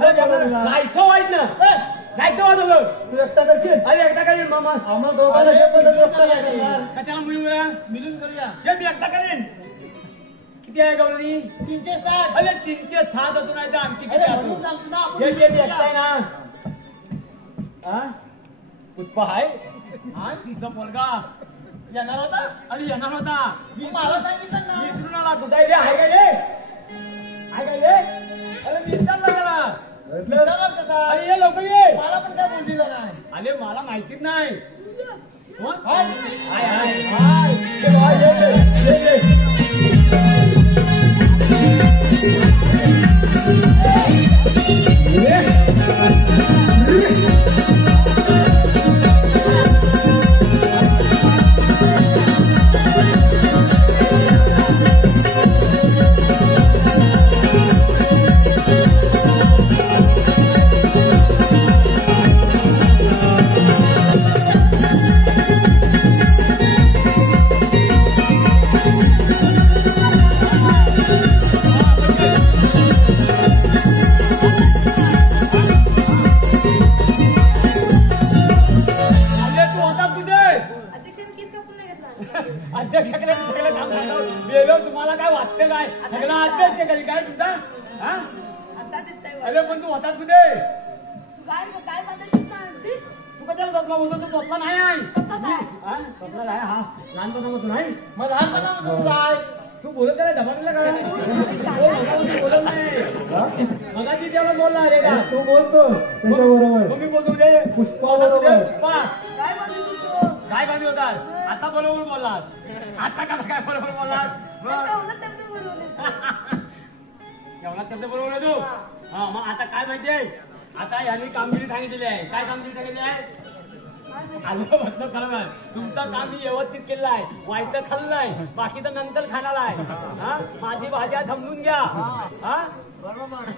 अरे नाही वाईट ना. नाही वाजवलं. तू एकटा करशील अरे एकटा करेन मामा. आम्हाला दोघांना हे पण एकटा काय करणार कशाला मिळूया? मिळून करूया हे मी एकटा करेन. किती आहे गौरी? 360 अरे 307 अजून आहे तर आमची किती अरे अजून? म्हणून सांगतो ना आपण हे जे मी एकटा आहे ना. हा? पुष्पा आहे? हा? तिचा पोरगा येणार होता अरे येणार होता. मी मला सांगितलं ना मी इकडून आला. तुझा इथे आहे काय रे? आहे काय रे? अरे मी विचारलं त्याला. विचारलं कसा अरे ये लवकर ये. मला पण काय बोललेलं नाही अरे मला माहितीच नाही. कोण? हाय. हाय हाय हाय. ये बाबा, ये. अरे तू होता कुठे? अध्यक्षांनी केस कापून नाही घेतला अध्यक्षाकडे सगळं काम सांगतो. गेलो तुम्हाला काय वाटतं काय? सगळं अध्यक्ष कधी काय तुमचा? हा? आता देताय अरे पण तू होतात कुठे? तू काय काय पद्धतीत म्हणते तू कशाला धोतला बोलतो? तू धोतला नाही आहे. धोतला काय? हा? धोतला नाही हा. लहानपणा तू नाही. मग लहानपणापासून आहे तू बोलत काय धबाकला का? तो मगापासून बोलत नाही. मगाची जेव्हा बोलला अरे का? तू बोलतो तुझ्या बरोबर मग मी बोलतो उद्या पुष्पा बरोबर. पुष्पा काय म्हणते तू काय बांधली होतात? आता बरोबर बोललात. आता कसं काय बरोबर बोललात? मग उलट त्यांनी बोलवले जेवणात त्याचं बरोबर तू. हा मग आता काय माहितीये? आता यांनी कामगिरी सांगितलेली आहे. काय कामगिरी सांगितली आहे? आलं म्हटलं खरं नाही. तुमचं काम मी व्यवस्थित केलं आहे. वाईट खाल्लंय बाकीचं नंतर खाणार आहे. हा माझी भाज्या थांबून घ्या. हा बरोबर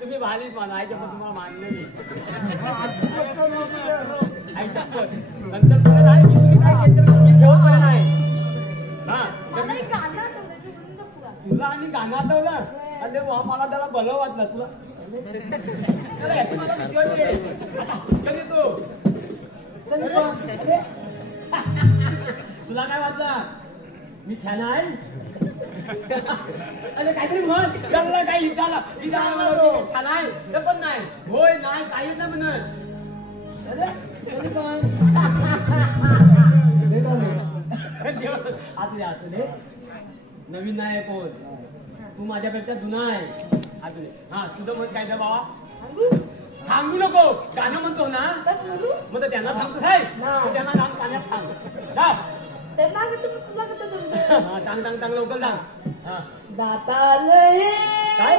तुम्ही भालीच माना. आईच्या पण तुम्हाला मानलं नाही. आईच्या पण नंतर परत आहे की तुम्ही काय केलं मी ठेवत नाही. हा मला एक गाणं आठवलं ते म्हणून नको का? तुला आणि गाणं आठवलं? अरे वा मला त्याला बरं वाटलं तुला. अरे याची मला भीती वाटते. आता कधी तू अरे तुला काय वाटलं? मी छान आहे. अरे काहीतरी म्हण. त्याला काही इथं छान आहे ते पण नाही. होय नाही काहीच नाही म्हणत. अरे तरी पण आतले आतले नवीन नाही कोण. तू माझ्यापेक्षा जुना आहे. आतले हा तुझं मत काय द्या बाबा? सांगू सांगू नको. गाणं म्हणतो ना तर बोलू मग तर त्यांना सांगतो साहेब. नाही. त्यांना सांग कान्यात सांग. हा. त्यांना कसं तुला कसं जमतं हा, सांग सांग सांग लवकर सांग. हा दाताल हे काय?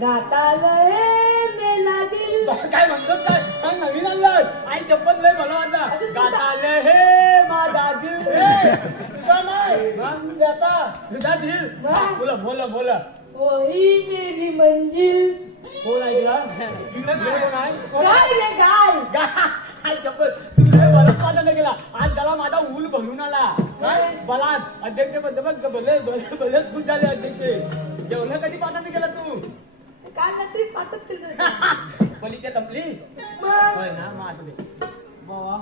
गाताल हे मेला दिल. काय म्हणतो काय हा नवीन आणलं आई चप्पल लय मला आता गाताले हे माझा दिल तुझा नाही तुझा दिल बोला बोला बोला वही मेरी मंजिल. कोण आहे कोण आहे गाय रे गाय. काय चप्पल तुझे बलात माझा गेला आज त्याला माझा ऊल भरून आला काय बलात अध्यक्ष बघ भले भले भलेच खूप झाले अध्यक्ष जेवण कधी पाठाने गेला तू काल रात्री पाठत केलं. पलीच्या तपली मग होय ना मग आठवले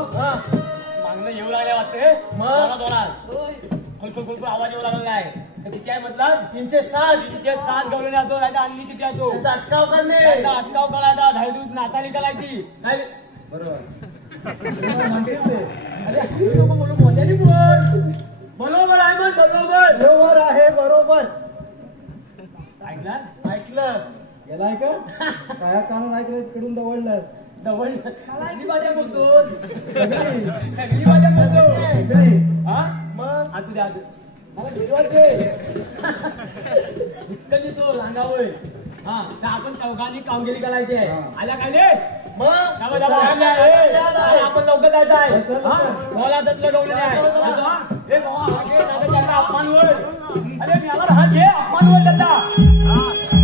मागणं येऊ लागल्या वाटते खोलखोल खोलखोल आवाज येऊ लागला आहे तर किती आहे मतलब 307 गवळणी असतो नाही तर अन्नी किती आहे तो अटकाव करणे अटकाव करायचा धाडूत नाताळी करायची काय अरे लोक बोलू मोठ्याने बोल बरोबर आहे मग बरोबर आहे बरोबर. ऐकलं गेलाय का काय कानात ऐकलं इकडून दवडलं दवड सगळी भाज्या बोलतो सगळी भाज्या बोलतो हा मग आ तुझ्या मला भिजवायचे इतकं तो लांगावय हा तर आपण चौघांनी कामगिरी करायची आहे आल्या काय मग आपण लवकर जायचं आहे मला त्यातलं गवलं नाही हे बाबा हा घे दादा त्यांना अपमान होईल अरे मी आला हा घे अपमान होईल त्याचा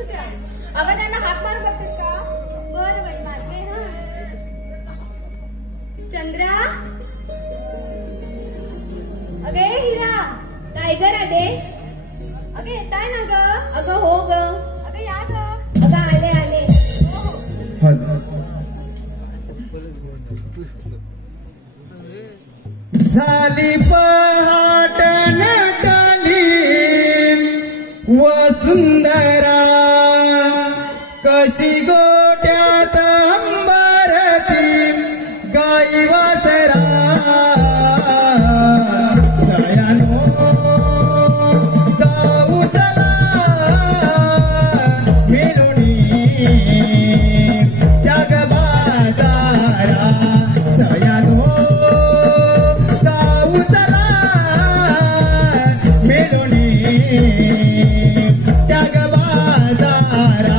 अगं त्यांना हात मारून बघतेस का? बरं बरं मारते हा. चंद्रा अगे हिरा काय ग राधे? अगे येताय ना ग? अगं हो ग. अगं या ग. अगं आले आले. झाली पहाट नटली वसुंधरा कशी गोट्यात अंबरती गाई वासरा सयानो त्याग बाजारा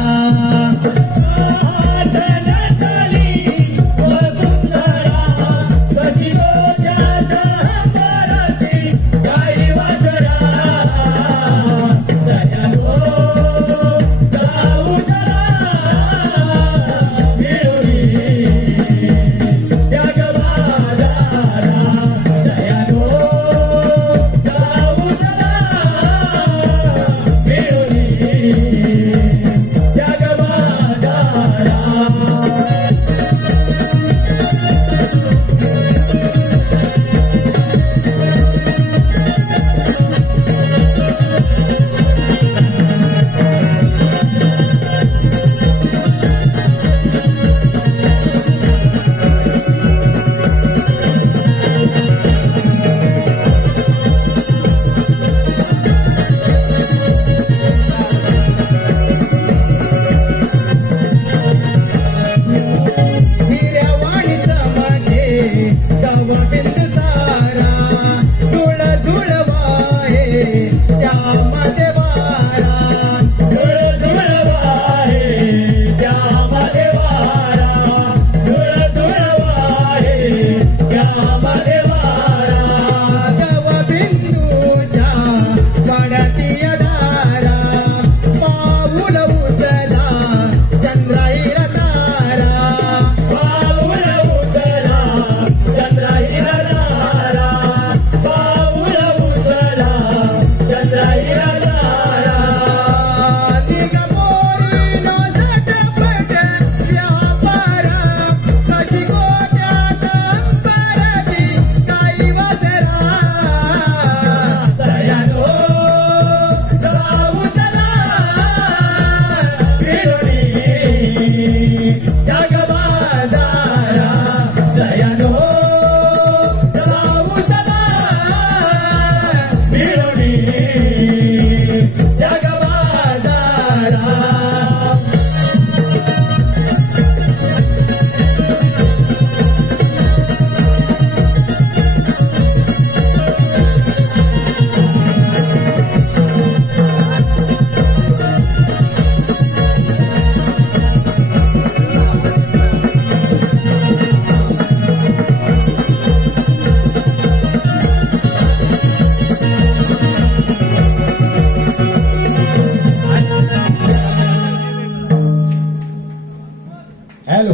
हॅलो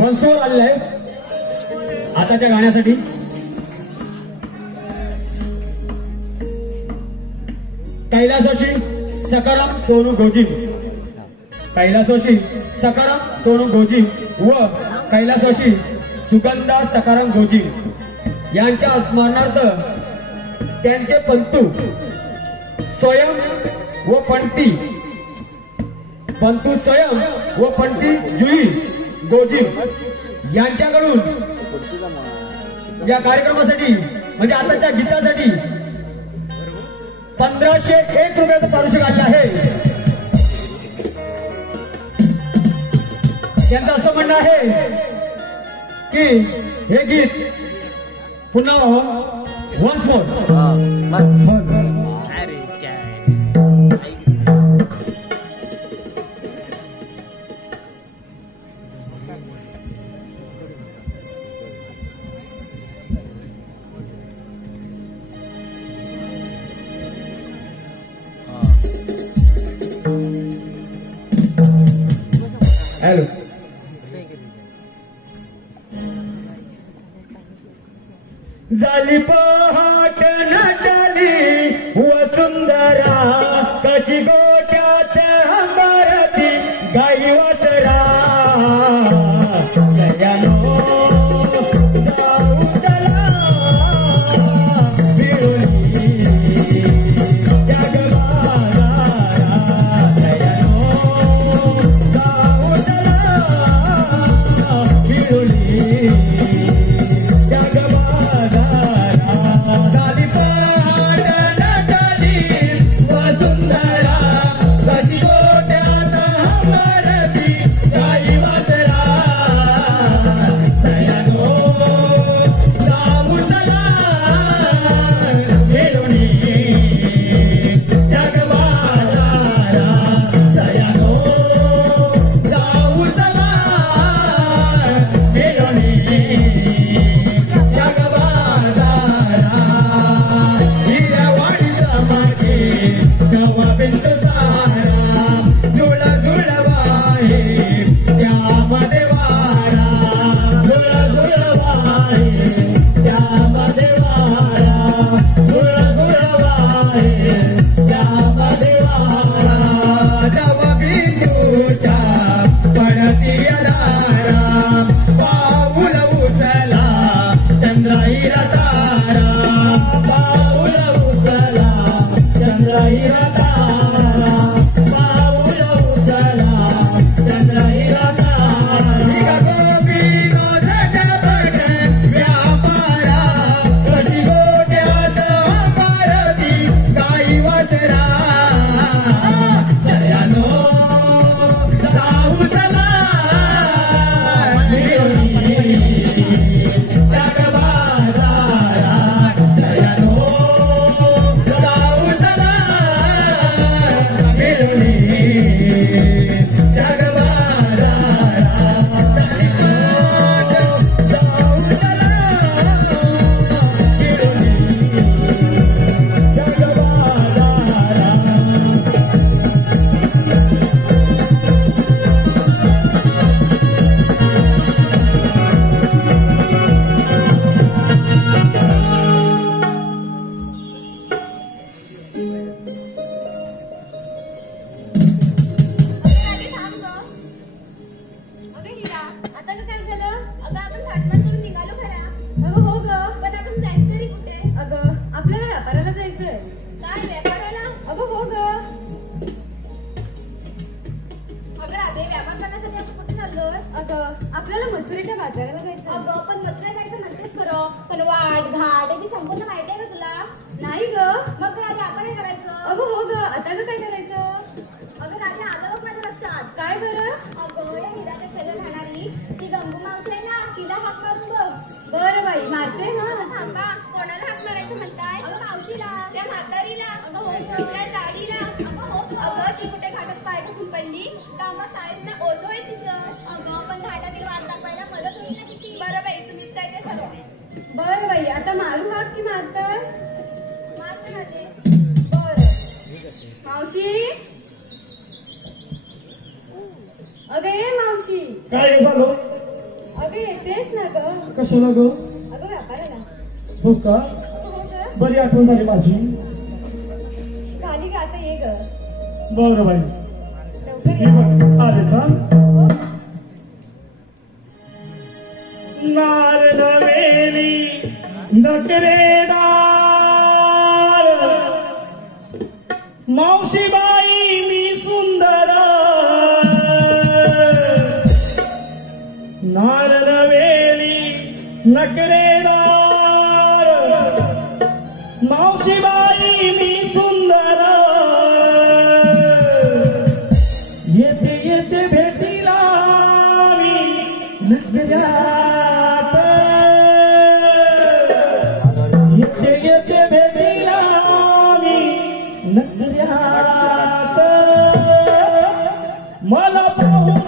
वंसवर आलेले आहेत आताच्या गाण्यासाठी. कैलासवासी सकाराम सोनू गोजी, कैलासवासी सकाराम सोनू गोजी व कैलासवासी सुगंधा सकाराम गोजी यांच्या स्मरणार्थ त्यांचे पंतू स्वयं व पंटी पंतू स्वयं व पंटी जुई गोजी यांच्याकडून या कार्यक्रमासाठी म्हणजे आताच्या गीतासाठी 1501 रुपयाचं पारितोषिक आले आहे. त्यांचं असं म्हणणं आहे की हे गीत पुन्हा वन्स मोर. हॅलो झाली पहाट नटली वसुंधरा कशी गोट्यात अंबारती गाई वसरा सगळ्यांनो जाऊ चला फिरुनी जगबाजारा सगळ्यांनो जाऊ चला फिरुनी झाली पहाट नटली वसुंधरा त्याची संपूर्ण माहिती आहे का तुला? नाही ग. मग राधी आता काय करायचं? अगं हो ग, आता ग काय करायचं? अगं राधी आलं बघ माझ्या लक्षात. काय बरं? अगं या हिराच्या शेजारी राहणारी ती गंगू मावशी आहे ना, तिला हाक मारून बघ. बरं बाई, मारते हा. थांबा, कोणाला हाक मारायचं म्हणताय? अगं मावशीला. त्या म्हातारीला. अगं हो त्या जाडीला. अगं हो अगं ती कुठे घाटात पाय घासून पडली? कामा साहेब ना ओझो आहे तिचं. अगं पण घाटातील वाट दाखवायला मदत होईल ना तिची. बरं बाई, तुम्हीच काय ते ठरवा. बरं बाई, आता मारू हाक की मारताय? मारते माझे. बरं. मावशी, अगं ये मावशी. काय झालं? अगं येतेस ना ग? कशाला ग? अगं व्यापाराला. हो का? हो ग. बरी आठवण झाली माझी. झाली का? आता ये ग. बरं बाई, लवकर हे ये. बघ, आले चाल. हो. नार नवेली नकरेदार मावशीबाई मी सुंदर नार नवेली नकरेदार मावशीबाई मी सुंदर येते येते भेटीला मी नगरात येते येते भेटीला मी नगरात मला पाहून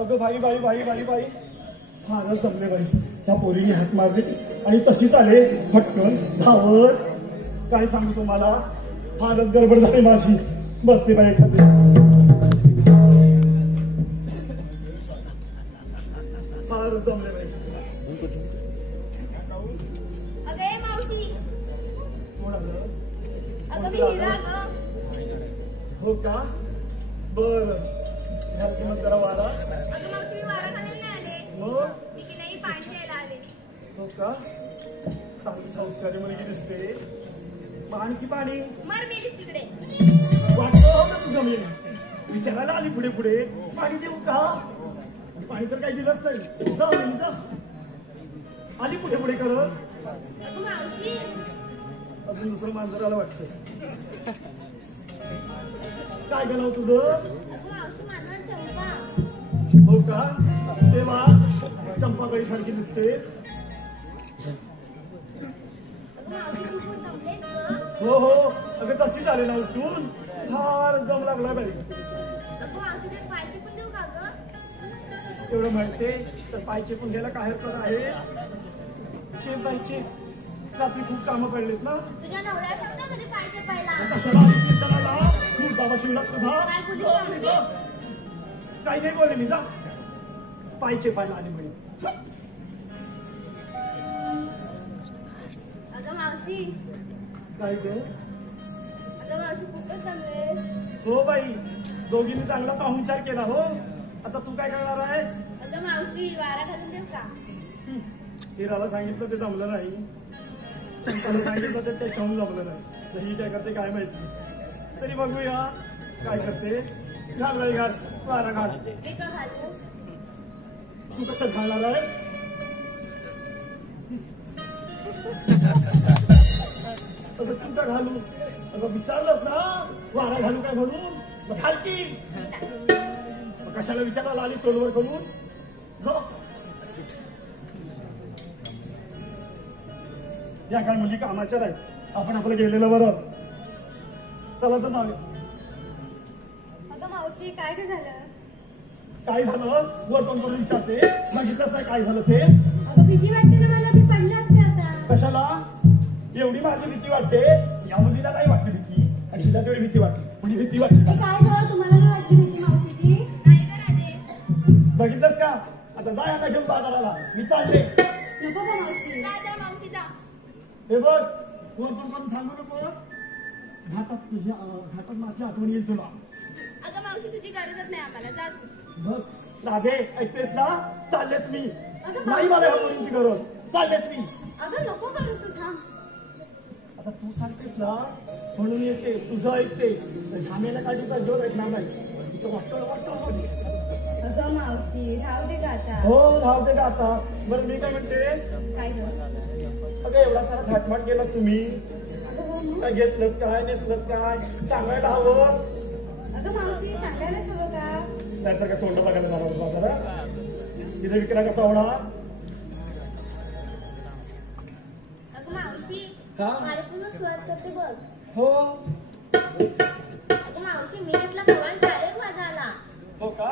अगं बाई बाई बाई बाई बाई फारच जमले बाई. त्या पोरीने हात मारले आणि तशीच आले फटकन धावत. काय सांगू तुम्हाला, फारच गडबड झाली माझी. बसते बाई एखादी. फारच जमले बाई. अगं ए मावशी, कोण आलं? अगं मी हिरा गं. हो का, बर घालते मग जरा वारा. अगं मावशी मी वारा खायला नाही आले, मग मी की नाही पाणी द्यायला आले. हो का, चांगली संस्कारी मुलगी दिसते. मग आणखी पाणी मर मेलीस तिकडे. वाटतं हो का तुझं मी विचारायला आली पुढे पुढे. पाणी देऊ का? पाणी तर काही दिलंच नाही. जा मुली, जा. आली पुढे पुढे करत. अगं मावशी, अजून दुसरं मांजराला वाटतं. काय गलाव तुझं? अगं मावशी माझं नाव चंपा. हो का, तेव्हा चंपाबाई सारखी दिसते. अगं मावशी तू खूप जमलेस गं. हो हो, अगं तशी झाली ना उठून. फार दम लागला बाई. अगं मावशी ते पायची पण देऊ का गं? एवढं म्हणते तर पायचे पण घ्यायला काय हरकत आहे? चेप बाई चेप. रात्री खूप कामं पडलेत ना. तुझ्या नवऱ्या सांगता कधी पायचे पाहिला. कशाला आलीस विचारायला? तू बाबा शिवला तुझा. काय बोललीस मावशी? काही नाही बोलले मी. जा, पायचे पायला आली म्हणे. जा. अगं मावशी, काय ग? अगं मावशी खूपच जमलेस. हो बाई, दोघींनी चांगला पाहुणचार केला. हो, आता तू काय करणार आहेस? अगं मावशी वारा घालून देऊ का? हिराला सांगितलं ते जमलं नाही. शंकरला सांगितलं ते त्याच्याहून जमलं नाही. तर ही काय करते काय माहिती. तरी बघूया काय करते. घाल बाई घाल, वारा घाल. मी का घालू? तू कसं घालणार आहेस? अगं तू का घालू? अगं विचारलंस ना वारा घालू काय म्हणून, मग घाल की. मग कशाला विचारायला आलीस तोंडवर करून? जा. या काय मुली कामाच्या आहेत. आपण आपलं गेलेलं बरं. चला तर जाऊया. अगं मावशी काय ग झालं? काय झालं वर तोंड करून विचारते. बघितलंच नाही काय झालं ते. अगं भीती वाटते ना मला, मी पडले असते आता. कशाला एवढी माझी भीती वाटते? या मुलीला नाही वाटली भीती आणि हिला तेवढी भीती वाटली. म्हणजे भीती वाटली का? काय गं तुम्हाला नाही वाटली भीती मावशीची? नाही करा दे. बघितलंस का? आता जाय आता घेऊन बाजाराला. मी चालले. नको गं मावशी. जा मावशी जा. हे बघ, वर तोंड करून सांगू नकोस. घाटात माझी आठवण येईल तुला. अगं मावशी तुझी गरजच नाही आम्हाला. जा तू. बघ राधे, ऐकतेस ना? चाललेच मी. नाही मला ह्या मुलींची गरज. चाललेच मी. अगं नको करू तू, थांब. आता तू सांगतेस ना म्हणून येते. तुझं ऐकते. धामेला काढीचा जोर ऐकणार नाही. तुझं वाटतं. अगं मावशी राहू दे गाता. हो राहू दे का आता. बरं मी काय म्हणते, काय गं? अगं एवढा सारा थाटमाट गेला तुम्ही. काय घेतलं काय नेसलं काय सांगायला हवं. अगं मावशी सांगायलाच हवं का? नाहीतर का तोंड बघायला जाणार होता बाजारात. तिथे विकला कसा होणार? अगं मावशी हा? मला पुन्हा सुरुवात करते बघ. हो. अगं मावशी मी घेतला कवान चालेल माझा. हो का?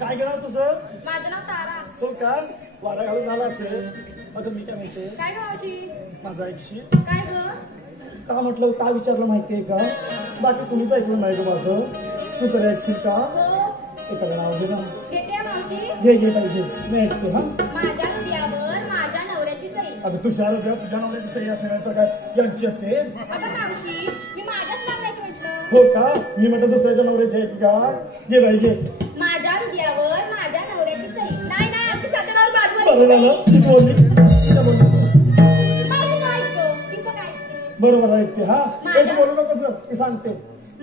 काय करावं तुझं? माझं नाव तारा. हो का? वारा घालून झाला असेल. अगं मी काय म्हणते, काय गं मावशी? माझा ऐकशील काय गं? का म्हटलं, काय विचारलं माहितीये का? बाकी कुणीच ऐकलं नाही गं माझं. तू तर ऐकशील का? हो एखादं नाव घे ना. घेते मावशी. घे पाहिजे. मी ऐकते. हा, माझ्या हृदयावर माझ्या नवऱ्याची सही. अगं तुझ्या तुझ्या नवऱ्याची सही असेल काय यांची असेल? अगं मावशी मी माझ्याच नवऱ्याची म्हटलं. हो का? मी म्हटलं दुसऱ्याच्या नवऱ्याची आहे का? घे बाई घे. माझ्या हृदयावर माझ्या नवऱ्याची सही. बरं झालं ती बोलली. तिला बोलली. मावशी नाही गं, तिचं काय ते? बरोबर आहे ते. हा माझ्या- एक बोलू नकोस ग, ती सांगते.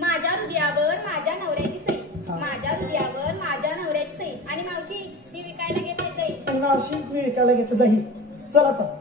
माझ्या हृदयावर माझ्या नवऱ्याची सही, माझ्या हृदयावर माझ्या नवऱ्याची सही. आणि मावशी मी विकायला घेतली सही. आणि मावशी मी विकायला घेतलं दही. चल आता.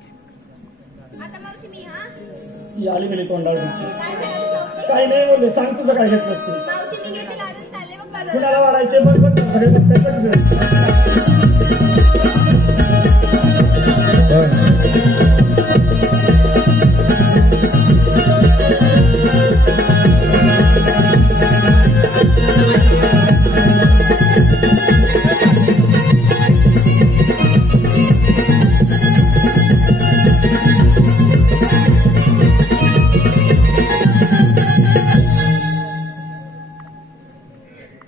आता मावशी मी हा ही आली गेली तोंडावरची. काय करायचं मावशी? काही नाही बोलले. सांग तुझं काय घेतलं असते. मावशी मी घेते लाडून चालले मग बाजारात. कुणाला वाढायचे बघ बघ सगळे बघताय बघ ग.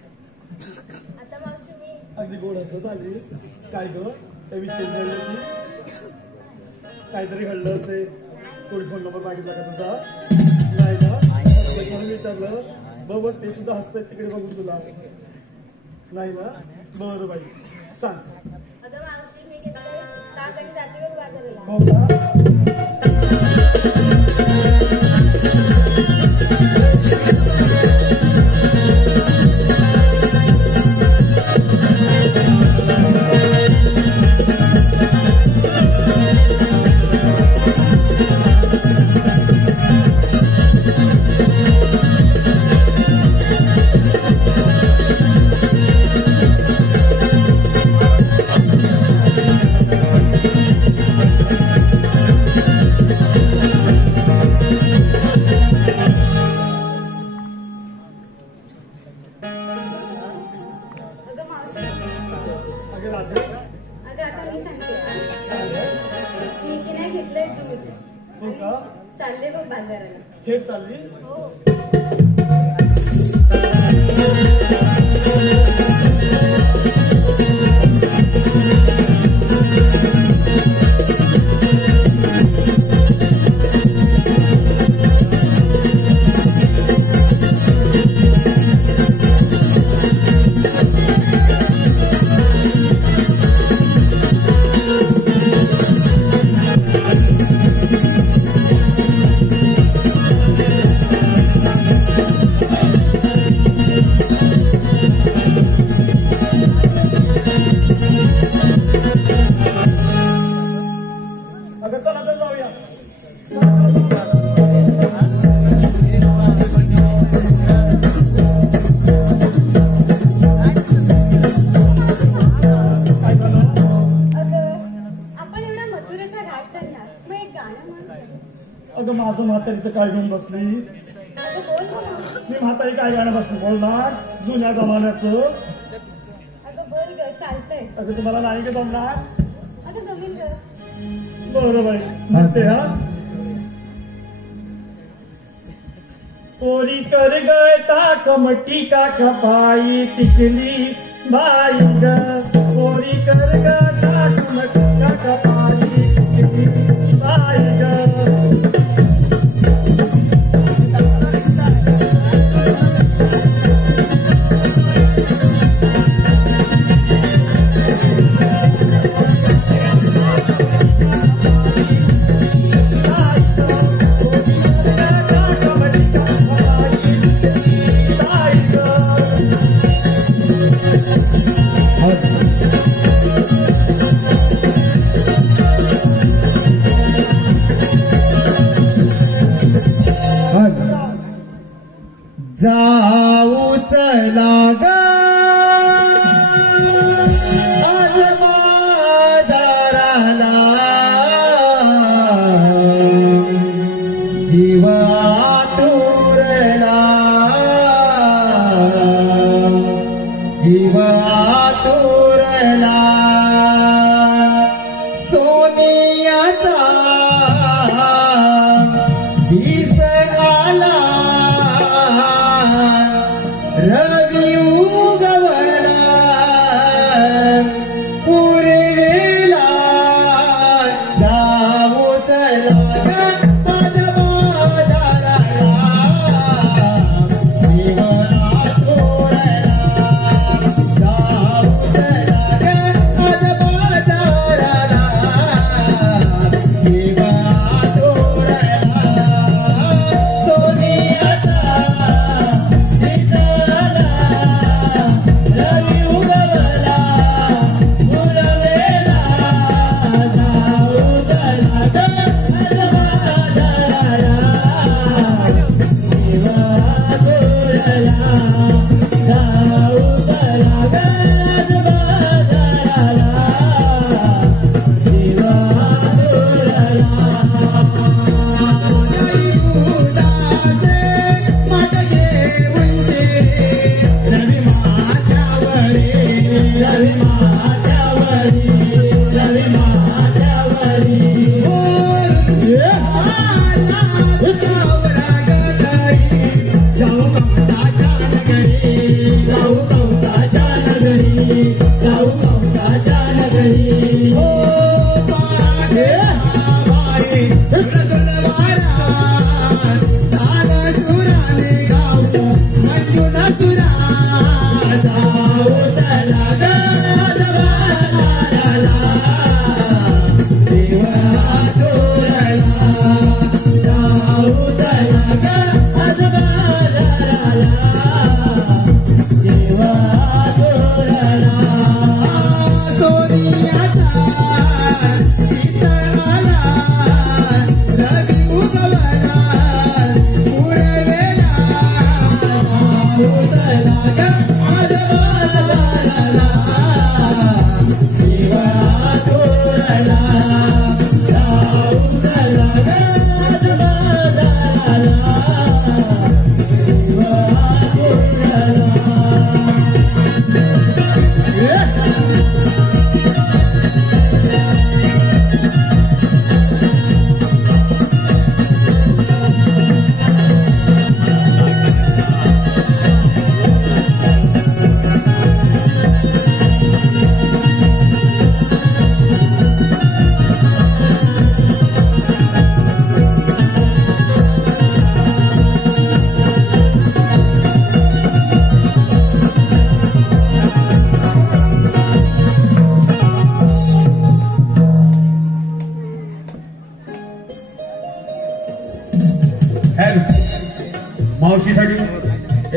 आता मावशी मी अगदी गोड असं झाली. काय ग त्या विषय काहीतरी घडलं असेल. कोणी फोन नंबर मागितला का तुझा? नाही ना. म्हणून विचारलं. बघ ते सुद्धा हसतायत तिकडे बघून तुला. नाही ना. बरं बाई सांग. अगं मावशी मी घेतलं ताक आणि जातीवर बाजाराला. हो का? अगं मावशी अगं रात्री अगं आता मी सांगते. मी की नाही घेतलंय दूध हो का? चालले बघ बाजाराला. थेट चाललीस? हो. अगं चला तर जाऊया. काय झालं? अगं आपण एवढा मथुरेचा घाट चढणार मग एक गाणं म्हण. अगं माझं म्हातारीचं काय घेऊन बसली. अगं बोल ना. मी म्हातारी काय गाणं बसली बोलणार जुन्या जमान्याचं. अगं बोल ग चालतंय. अगं तुम्हाला नाही का जमणार. अगं जमीन ग. बरं बाई म्हणते हा. पोरी कर गय टाक मटी का खपाई टिकली बाई ग. पोरी कर ग टाक मटी का खपाई टिकली बाई ग. जाऊच लागा आज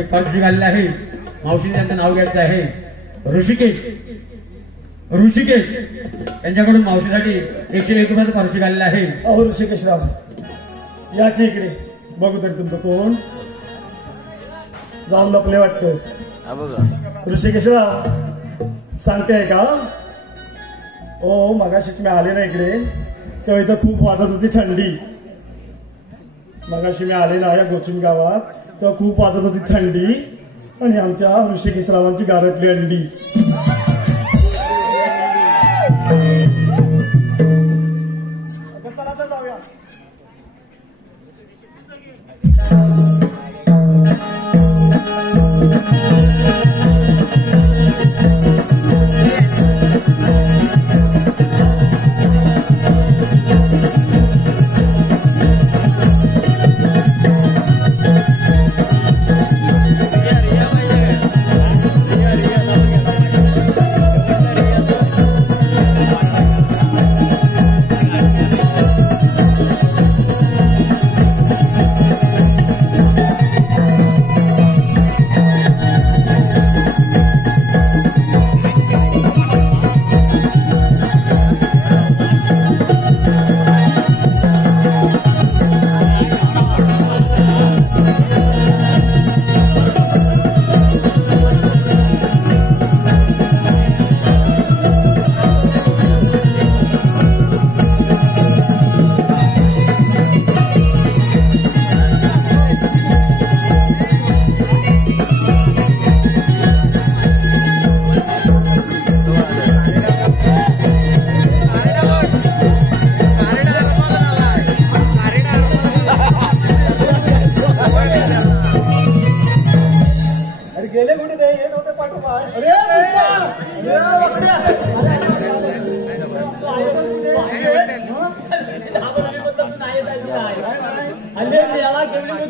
एक पारुषी घालले आहे. मावशीने त्यांचं नाव घ्यायचं आहे ऋषिकेश. ऋषिकेश यांच्याकडून मावशीसाठी 101 रुपयाचं पारुषी घालले आहे. अहो ऋषिकेशराव, या की इकडे बघू तरी तुमचं तोंड जाऊन लपले वाटतं. ऋषिकेशराव सांगते का? ओ मगाशी मी आले ना इकडे तेव्हा इथं खूप वाजत होती थंडी. मगाशी मी आले ना या गोचिम गावात तेव्हा खूप वाजत होती थंडी आणि आमच्या ऋषिकेशरावांची गारटली अंडी. चला तर जाऊया.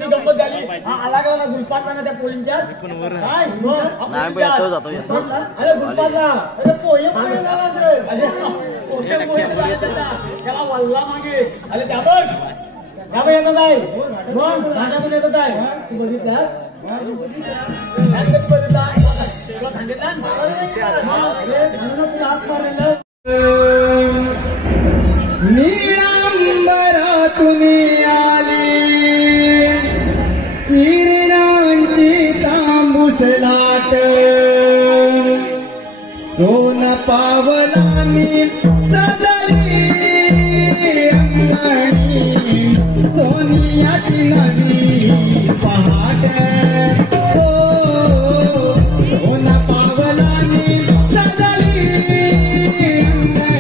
गंमत झाली आला का गुलपातला ना त्या पोलींच्या अरे गुलपातला अरे पोहे त्याला वल्ला मागे अरे त्या बघ येतात आहे मग भाषातून येतात आहे तू बघितलं सांगितलं तुला हात मारलेलं नीळांबरातून आली किरणांची तांबूस लाट सोन पावलांनी सजली अंगणी सोनियाची नदी पहाट हो सोन पावलांनी सजली अंगणी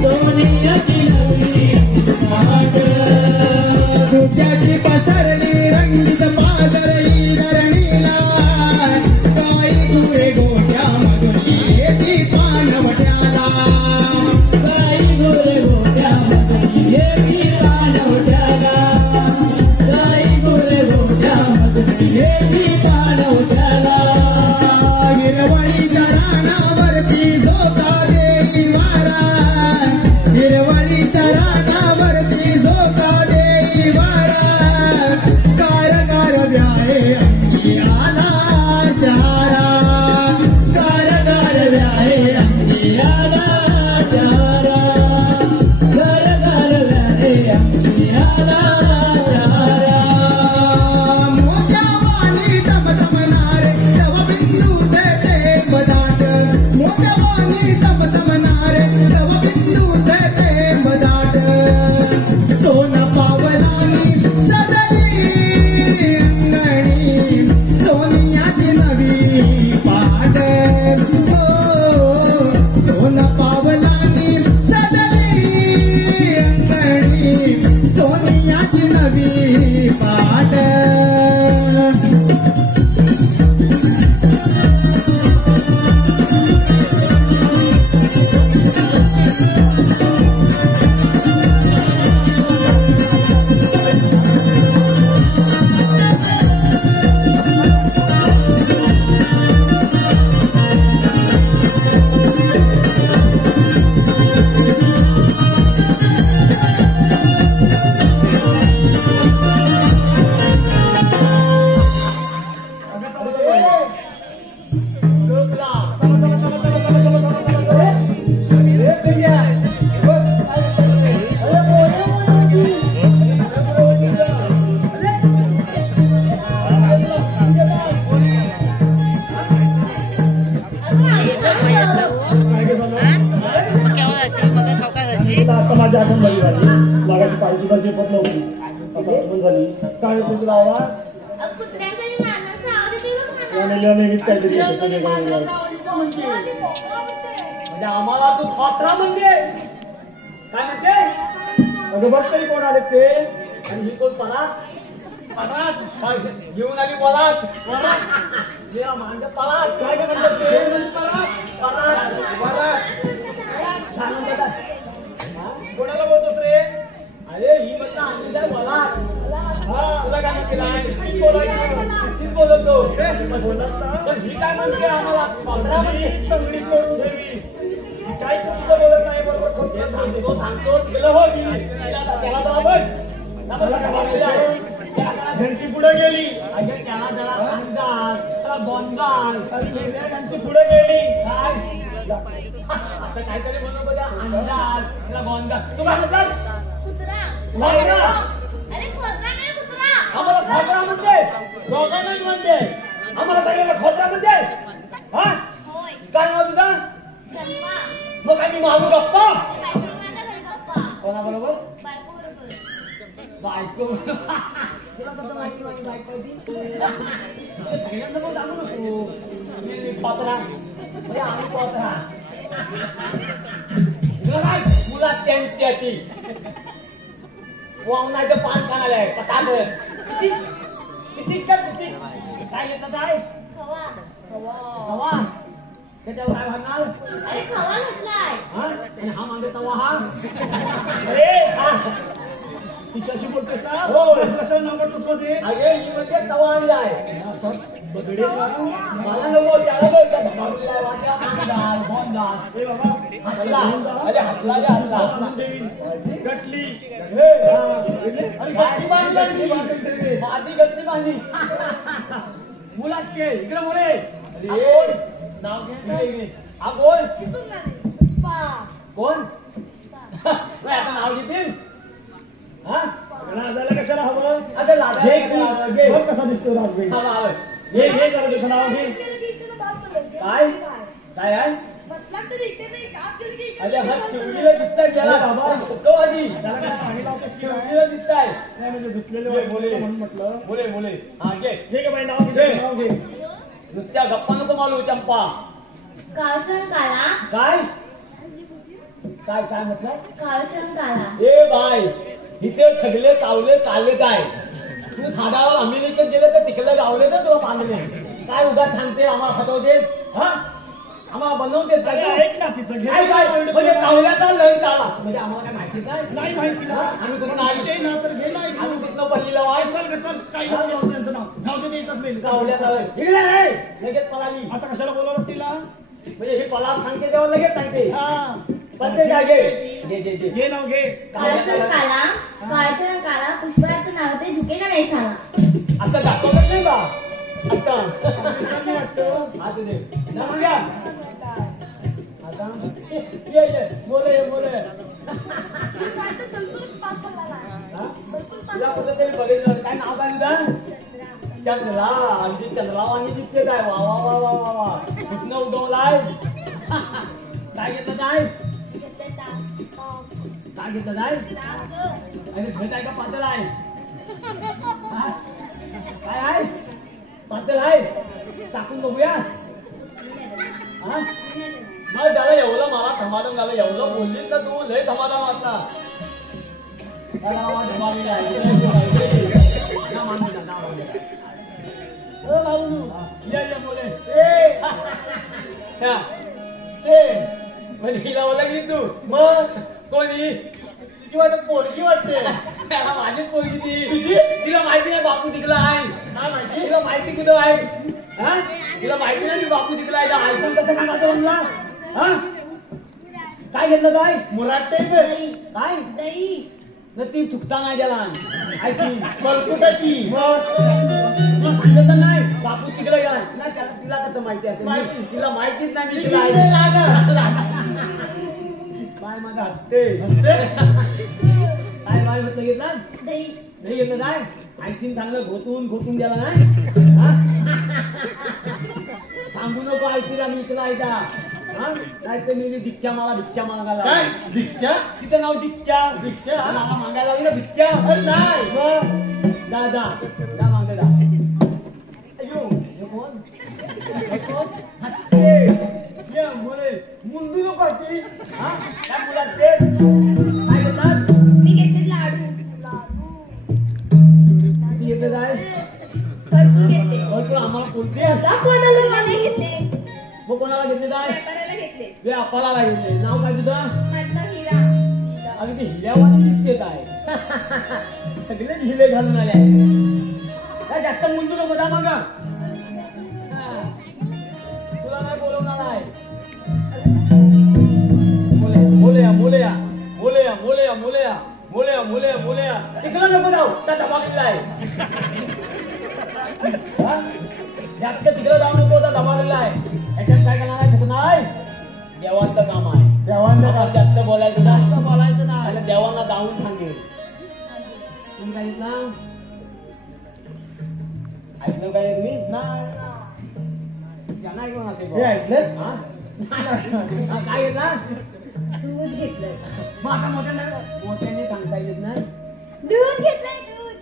सोनियाची नदी पहाट दुःखाची पसरली रंगीत पादरई धरणीला काही गुरे गोट्यामधून येती पानवट्याला काही गुरे गोट्यामधून येती पानवट्याला काही गुरे गोट्यामधून येती पानवट्याला हिरवळीच्या रानावरती झोका देई वारा हिरवळीच्या रानावरती झोका देई वारा कारगार व्याहे अंगी आला शहारा कारगार व्याहे अंगी आला शहारा कारगार व्याहे अंगी आला शहारा मोत्यावानी तमतमनारे तव बिंदू देते बदाट मोत्यावानी तमतमनारे तव बिंदू देते बदाट सोन पावलांनी सजली अंगणी सोनियाची नवी पहाट हो सोन पावलांनी सजली अंगणी सोनियाची नवी पहाट आता माझी आठवण झाली लागायची पाय सुद्धा झेपत नव्हती. आता आठवण झाली. काय होते तुला आवाज? कुत्र्यांच्या मानाचं आवाज येतो बघ या मला. नेल्या नेहमीच काहीतरी येतं म्हणजे आम्हाला तू खोत्रा म्हणते काय म्हणते? अगं बघ तरी कोण आले ते. आणि ही कोण परात काय घेऊन आली परात मांड परात काय काय म्हणतात ते? परात काय म्हणतात? कोणाला बोलतोस रे? अरे ही म्हणता आणली आहे परात. हा तुला काय म्हणते? बोलतो पण ही काय म्हणते आम्हाला खोत्रा म्हणते. तंगडी करून ठेवी. काय कसं बोलत नाही बरोबर खोटं थांबतो गेलो हो मी त्याला तर आपण ह्यांची पुढे गेली. अगे त्याला जरा अंदाज त्याला गोंधाल ह्यांची पुढे गेली. काय आता काहीतरी म्हणू बघा अंदाज त्याला गोंधाल तू काय म्हणतात? कुत्रा. खोत्रा. अरे खोत्रा नाही कुत्रा. आम्हाला खोत्रा म्हणते दोघांनाच म्हणते. आम्हाला काय खोत्रा म्हणते हा होय. काय नाव तुझा? चंपा. मग काय मी मागू गप्पा ते बायको माझ्या घरी गप्पा. कोणाबरोबर? बायको बरोबर. बायको तुला कसं माहिती माझी बायको आहे ती? सगळ्यांसमोर सांगू नको मी खोत्रा म्हणजे आम्ही खोत्रा तुला काय मुला त्यांच्या ती वावनाचं पान खाणाला आहे पटाक किती किती काय येतं काय खवा. हवा त्याच्यावर काय म्हणणार? अरे खवा घातलाय. हा आणि हा मागे तवा हा अरे हा तिच्याशी बोलतोस ना? हो. कशाला नाव करतोस मध्ये? अगे ही म्हणजे तवा आणलाय बगडे ना. मला नको त्याला बघ त्या धबाडीला वाट्या मांडाल बोंडाल ए बाबा हल्ला अरे हल्ला रे हल्ला देवी गटली. हे, अरे गटली बांधली. माझी गती बांधली मुलात के इकडे मोरे अरे नाव घे हा कोण तिथून ना रे. पा. कोण आता नाव घेतील हा लाजायला कशाला हवं? आता लादा घे की. बघ कसा दिसतो राजबाई. घे घे जरा त्याचं नाव घे. काय काय आहे अरे हा चिवडीला दिसताय गेला बाबा तो आधी त्याला काय पाणी लावतोस की काय? चिवडीला दिसताय नाही म्हणजे धुतलेले बोले, बोले. म्हणून म्हटलं. बोले बोले हा घे घे का बाई नाव घे. नाव घे. नुसत्या गप्पा नको मालू चंपा काळचंद काला. काय काय काय म्हटलं काळचंद काला. ए बाय इथे थगले कावले काले काय तू झाडावर अमेरिकेत गेले तर तिकडे गावले तर तुला पाणी नाही काय उगा थांबते आम्हाला हटवते हा आम्हाला बनवते अगं ऐक ना तिचं घे. काय काय म्हणजे कावल्याचा लय काला म्हणजे आम्हाला काय माहिती काय नाही माहिती ना. आम्ही कुठून आलो ते ना तर घे ना. आम्ही तिथनं पल्लीला वाय चल रे चल. काही नाव घ्यावं त्यांचं नाव. नाव दे येतच नाही. कावल्याचा लय इकडे रे लगेच पळाली आता कशाला बोलवलंस तिला? म्हणजे हे पलाव सांगते तेव्हा लगेच सांगते हा. पत्ते काय घे घे नाव घे. काळचंद काला. काळचंद काला. पुष्पराजचं नाव ते झुकेला नाही साला. असं दाखवत नाही बा आता विसरली वाटतं. हा तुझे नाव घ्या आता ये बोले बोले हा? तुला कुठं तरी बघितलं काय नाव काय तुझं चंद्रा अगदी चंद्रावानी दिसते काय वा वा वा वा वा वा कुठनं उडवलाय काय घेतलं काय काय घेतलं काय आणि घर काय का पातळ आहे हा? काय आहे पातळ आहे टाकून बघूया हा मग त्याला एवढं मला धमाधम झालं एवढं बोललीस ना तू लय धमाधम वाटला धमावी आहे ये बोले म्हणजे हिला ओळखली तू मग कोणी तिची वाटत पोरगी वाटते. त्याला माझीच पोरगी ती तिला माहिती नाही बापू तिकला आहे काय माहिती? तिला माहिती कुठं आहे हा तिला माहिती नाही बापू तिकला आहे ऐकून कसं काय माझं म्हणला हा काय घेतलं काय मुराटे दही. काय दही. न ती चुकता नाही त्याला ऐकी मलकुटाची. सांगत नाही बापू तिकडे गेला नाही त्याला तिला कसं माहिती असेल माहिती. तिला माहितीच नाही मी ती तिला तिकडे राहणार. काय माझं हत्ते काय बाय म्हटलं घेतला दही. नाही घेतलं काय आणखीन चांगलं घोटून घोटून गेला नाही हा? सांगू नको ऐकूला मी इथला ऐका हा नाही तर मी भिक्षा मागायला काय दीक्षा तिथं नाव भिक्षा मला मागायला लागली ना भिक्षा नाही जा मागे जा अयो हे कोण हत्ते ये मुले मुंडू नको ती हा काय मुलाचे काय घेतात मी घेतले लाडू ती येते जाय भरपूर घेतले भरपूर आम्हाला कोणते कोणाला घेतले मग कोणाला घेतले जाय व्यापाऱ्याला घेतले वे आपल्याला लागले नाव काय तुझं माझं नाव हिरा अगदी हिल्यावानी दिसतेत आहे सगळे हिले घालून आले काय जास्त मुंडू नको जा मागा तुला नाही बोलवणार आहे मोलया तिकडं नको जाऊ त्या धमाकेला आहे जास्त तिकडं जाऊ नको त्या धमाकेला आहे याच्यात काय करणार आहे ठिकाण आहे देवांचं काम आहे देवांचं जास्त बोलायचं नाही आणि देवांना जाऊन सांगेल तुम्ही काय ना ऐकलं काय तुम्ही त्यांना ऐकून ऐकलं काय येत ना दूध घेतलंय मग आता मोठ्याने सांगता येत नाही दूध घेतलंय दूध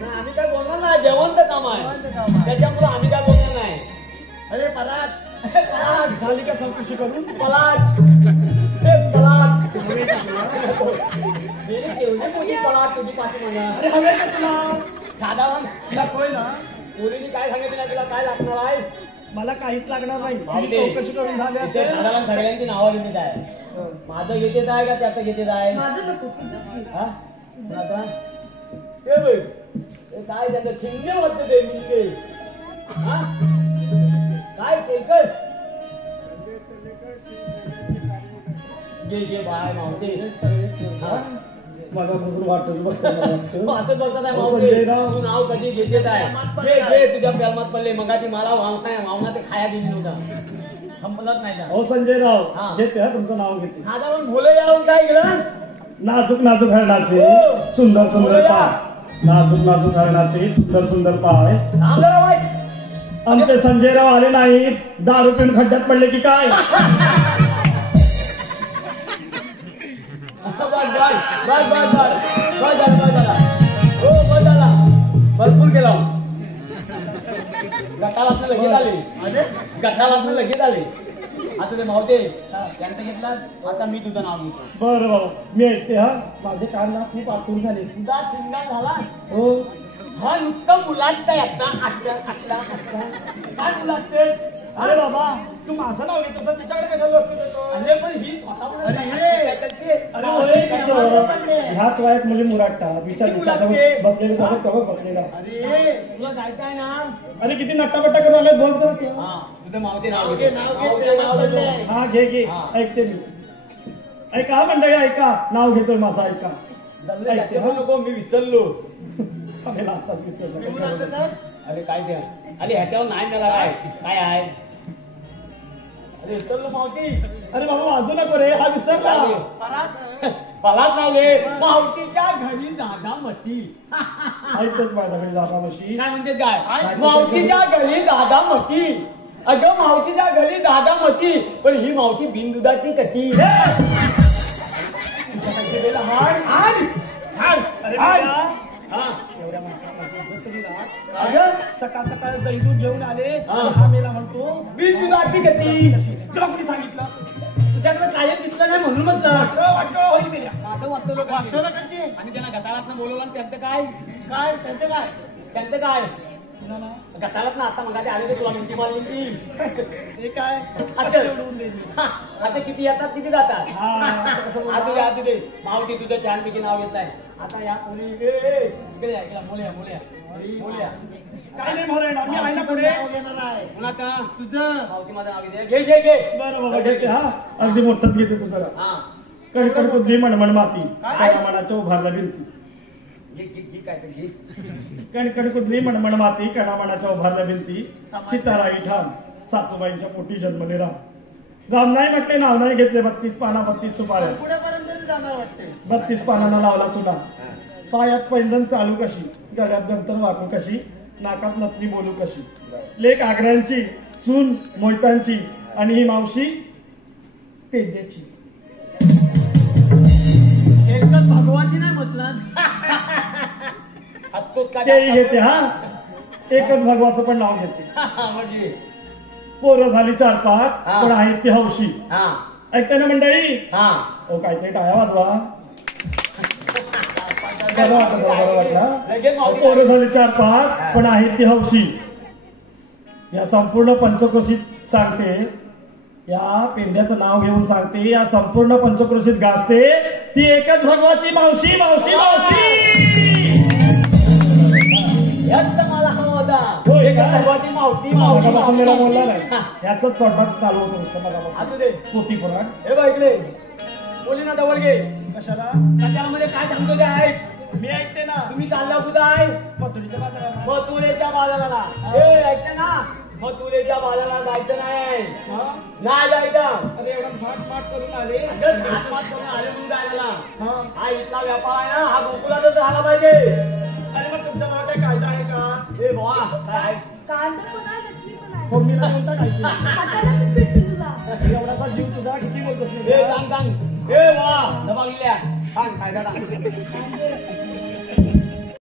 नाही, आम्ही काय बोलणार नाही जेवणचं काम आहे त्याच्यामुळे आम्ही काय बोलणार नाही अरे परात झाली का चौकशी करून पलाट पलाट तुझी पाठी म्हणा साधारण ना पोरीने काय सांगितलं नाही तुला काय लागणार आहे मला काहीच लागणार नाही चौकशी करून झाली साधारण सगळ्यांची नावं घेत आहे माझं घेतेत आहे का त्याचं घेतेत आहे माझं नको तुझं घे. हा? आता? ते बघ. ते काय त्याचं शिंगे वाटते ते शिंगे. हा? काय तेलकट? घे बाय मावते मला बसून वाटत वाटत बघत आहे मावते तू नाव कधी घेतेत आहे घे तुझ्या प्रेमात पडले मग ती मला वावना ते खाया दिली नव्हता संपलंच नाही हो संजय राव हा. घेते हा तुमचं नाव घेते साधारण भोले यावून काय केलं नाजूक नाजूक हरणाचे हो. सुंदर सुंदर बोलूया. पाय नाजूक नाजूक हरणाचे सुंदर सुंदर पाय थांब जरा बाई. आमचे संजय राव आले नाहीत दारू पिऊन खड्ड्यात पडले की काय भरपूर केला गटाला लगेच आले गटाला लगेच आले आता ते मावते त्यांचं घेतला आता मी तुझं नाव घेतो बरं बाबा मी ऐकते हा माझे कान ना खूप आतूर झाले तुझा चिंगा झाला हो हा नुकतं मुलांचा आता काय मुलांचे अरे बाबा तू माझं नाव घेतो तर त्याच्याकडे कशाला लक्ष देतो अरे पण ही स्वतः अरे होय कसं? ह्याच वयात मुली मुराटता विचार बसलेले कवर बसलेला अरे तुला जायचं आहे ना अरे किती नट्टापट्टा करून आले बोल तर हा तुझं मावते नाव घे नाव घेतो हा घे हा. ऐकते मी ऐका हा मंडळी ऐका नाव घेतोय माझं ऐका ऐकते हा नको मी विसरलो अरे नाचतात विसरलं. अरे काय ते अरे ह्याच्यावर नाही मला काय काय आहे अरे विसरलो मावती अरे बाबा वाजू नको रे हा विसरला पलाच नाही रे मावतीच्या घरी दादा मती ऐकतेच माझ्याकडे जाता मशी काय म्हणते काय मावतीच्या घरी दादा मती अगं मावतीच्या घरी दादा मती पण ही मावती बिनदुधाची कती सकाळ सकाळ दही दूध घेऊन आले हा. हा मेला म्हणतो बिनदुधाची कती तुला कोणी सांगितलं तुझ्याकडे काय दिसलं नाही म्हणून मग वाटतं आणि त्यांना गटारात बोलवलं आणि त्यांचं काय काय त्यांचं काय त्यांचं काय गटारात ना आता मग आले ते तुला मिठी मारली ती ते काय अच्छा. आता किती येतात किती जातात हा. आधी दे मावती तुझं छान पैकी नाव घेतलंय आता या कोणी इकडे या इकडे मोल्या काय नाही म्हणा मी आहे ना पुढे पुन्हा तुझं मावती माझं नाव घेते घे बरं बाबा घेते हा अगदी मोठंच घेते तू जरा हा कडकड कुदली मणमण माती काय? मनाच्या उभारला भिंती घे काय ते घे कणकण कुदली मणमण माती कणामणाच्या उभारल्या भिंती सीताराई ठाम सासूबाईंच्या पोटी जन्मले राम नाही म्हटले नाव नाही घेतले 32 पाना 32 सुपाऱ्या पुढेपर्यंत जाणार वाटते 32 पानांना लावला चुना पायात पैंजण चालू कशी गळ्यात गंतर वाकू कशी नाकात नथनी बोलू कशी लेक आग्र्यांची सून मोहितांची आणि ही मावशी पेद्याची. एकच भगवानची नाही म्हटलं तेही घेते हा, एकच भगवाचं पण नाव घेते. म्हणजे पोरं झाली 4-5 हा. पण आहेत ती हौशी. हा ऐकते ना मंडळी? हा ओ काहीतरी टाळ्या वाजवा. बरं वाटलं. लगेच मावशी पोरं झाली 4-5 पण आहेत ती हौशी. या संपूर्ण पंचक्रोशीत सांगते, या पेंड्याचं नाव घेऊन सांगते, या संपूर्ण पंचक्रोशीत गाजते ती एकच भगवाची मावशी मावशी मावशी. याच तर मला हवा होता. होय एकच काय? भगवाची मावती मावशी मगापासून मला बोलला मावशी. नाही. याच चोटात चालू होतं नुसतं मगापासून. असू दे. पोथी पुराण. हे बघ इकडे बोली ना जवळ घे. कशाला? त्यामध्ये काय सांगतो ते ऐक. मी ऐकते ना. तुम्ही चालला कुठं आहे? मथुरीच्या बाजारात. मथुरेच्या बाजाराला. हे ऐकते ना, मथुरेच्या बाजाराला जायचं नाही. नाही जायचं. अरे एवढं फाट करून आले. अगं, झाकमात करून आले म्हणून जायला. हा इथला व्यापार आहे ना, हा गोकुळातच झाला पाहिजे. अरे मग तुमच्या नाव काही कायदा आहे का? हे बुवा, काय कांदा पण आहे नसली पण आहे फोडणीला कोणता खायची? हाताला पण भेटते तुला. एवढासा जीव तुझा किती बोलतोस मी? हे सांग सांग. हे वा दबागल्या सांग काय सांग.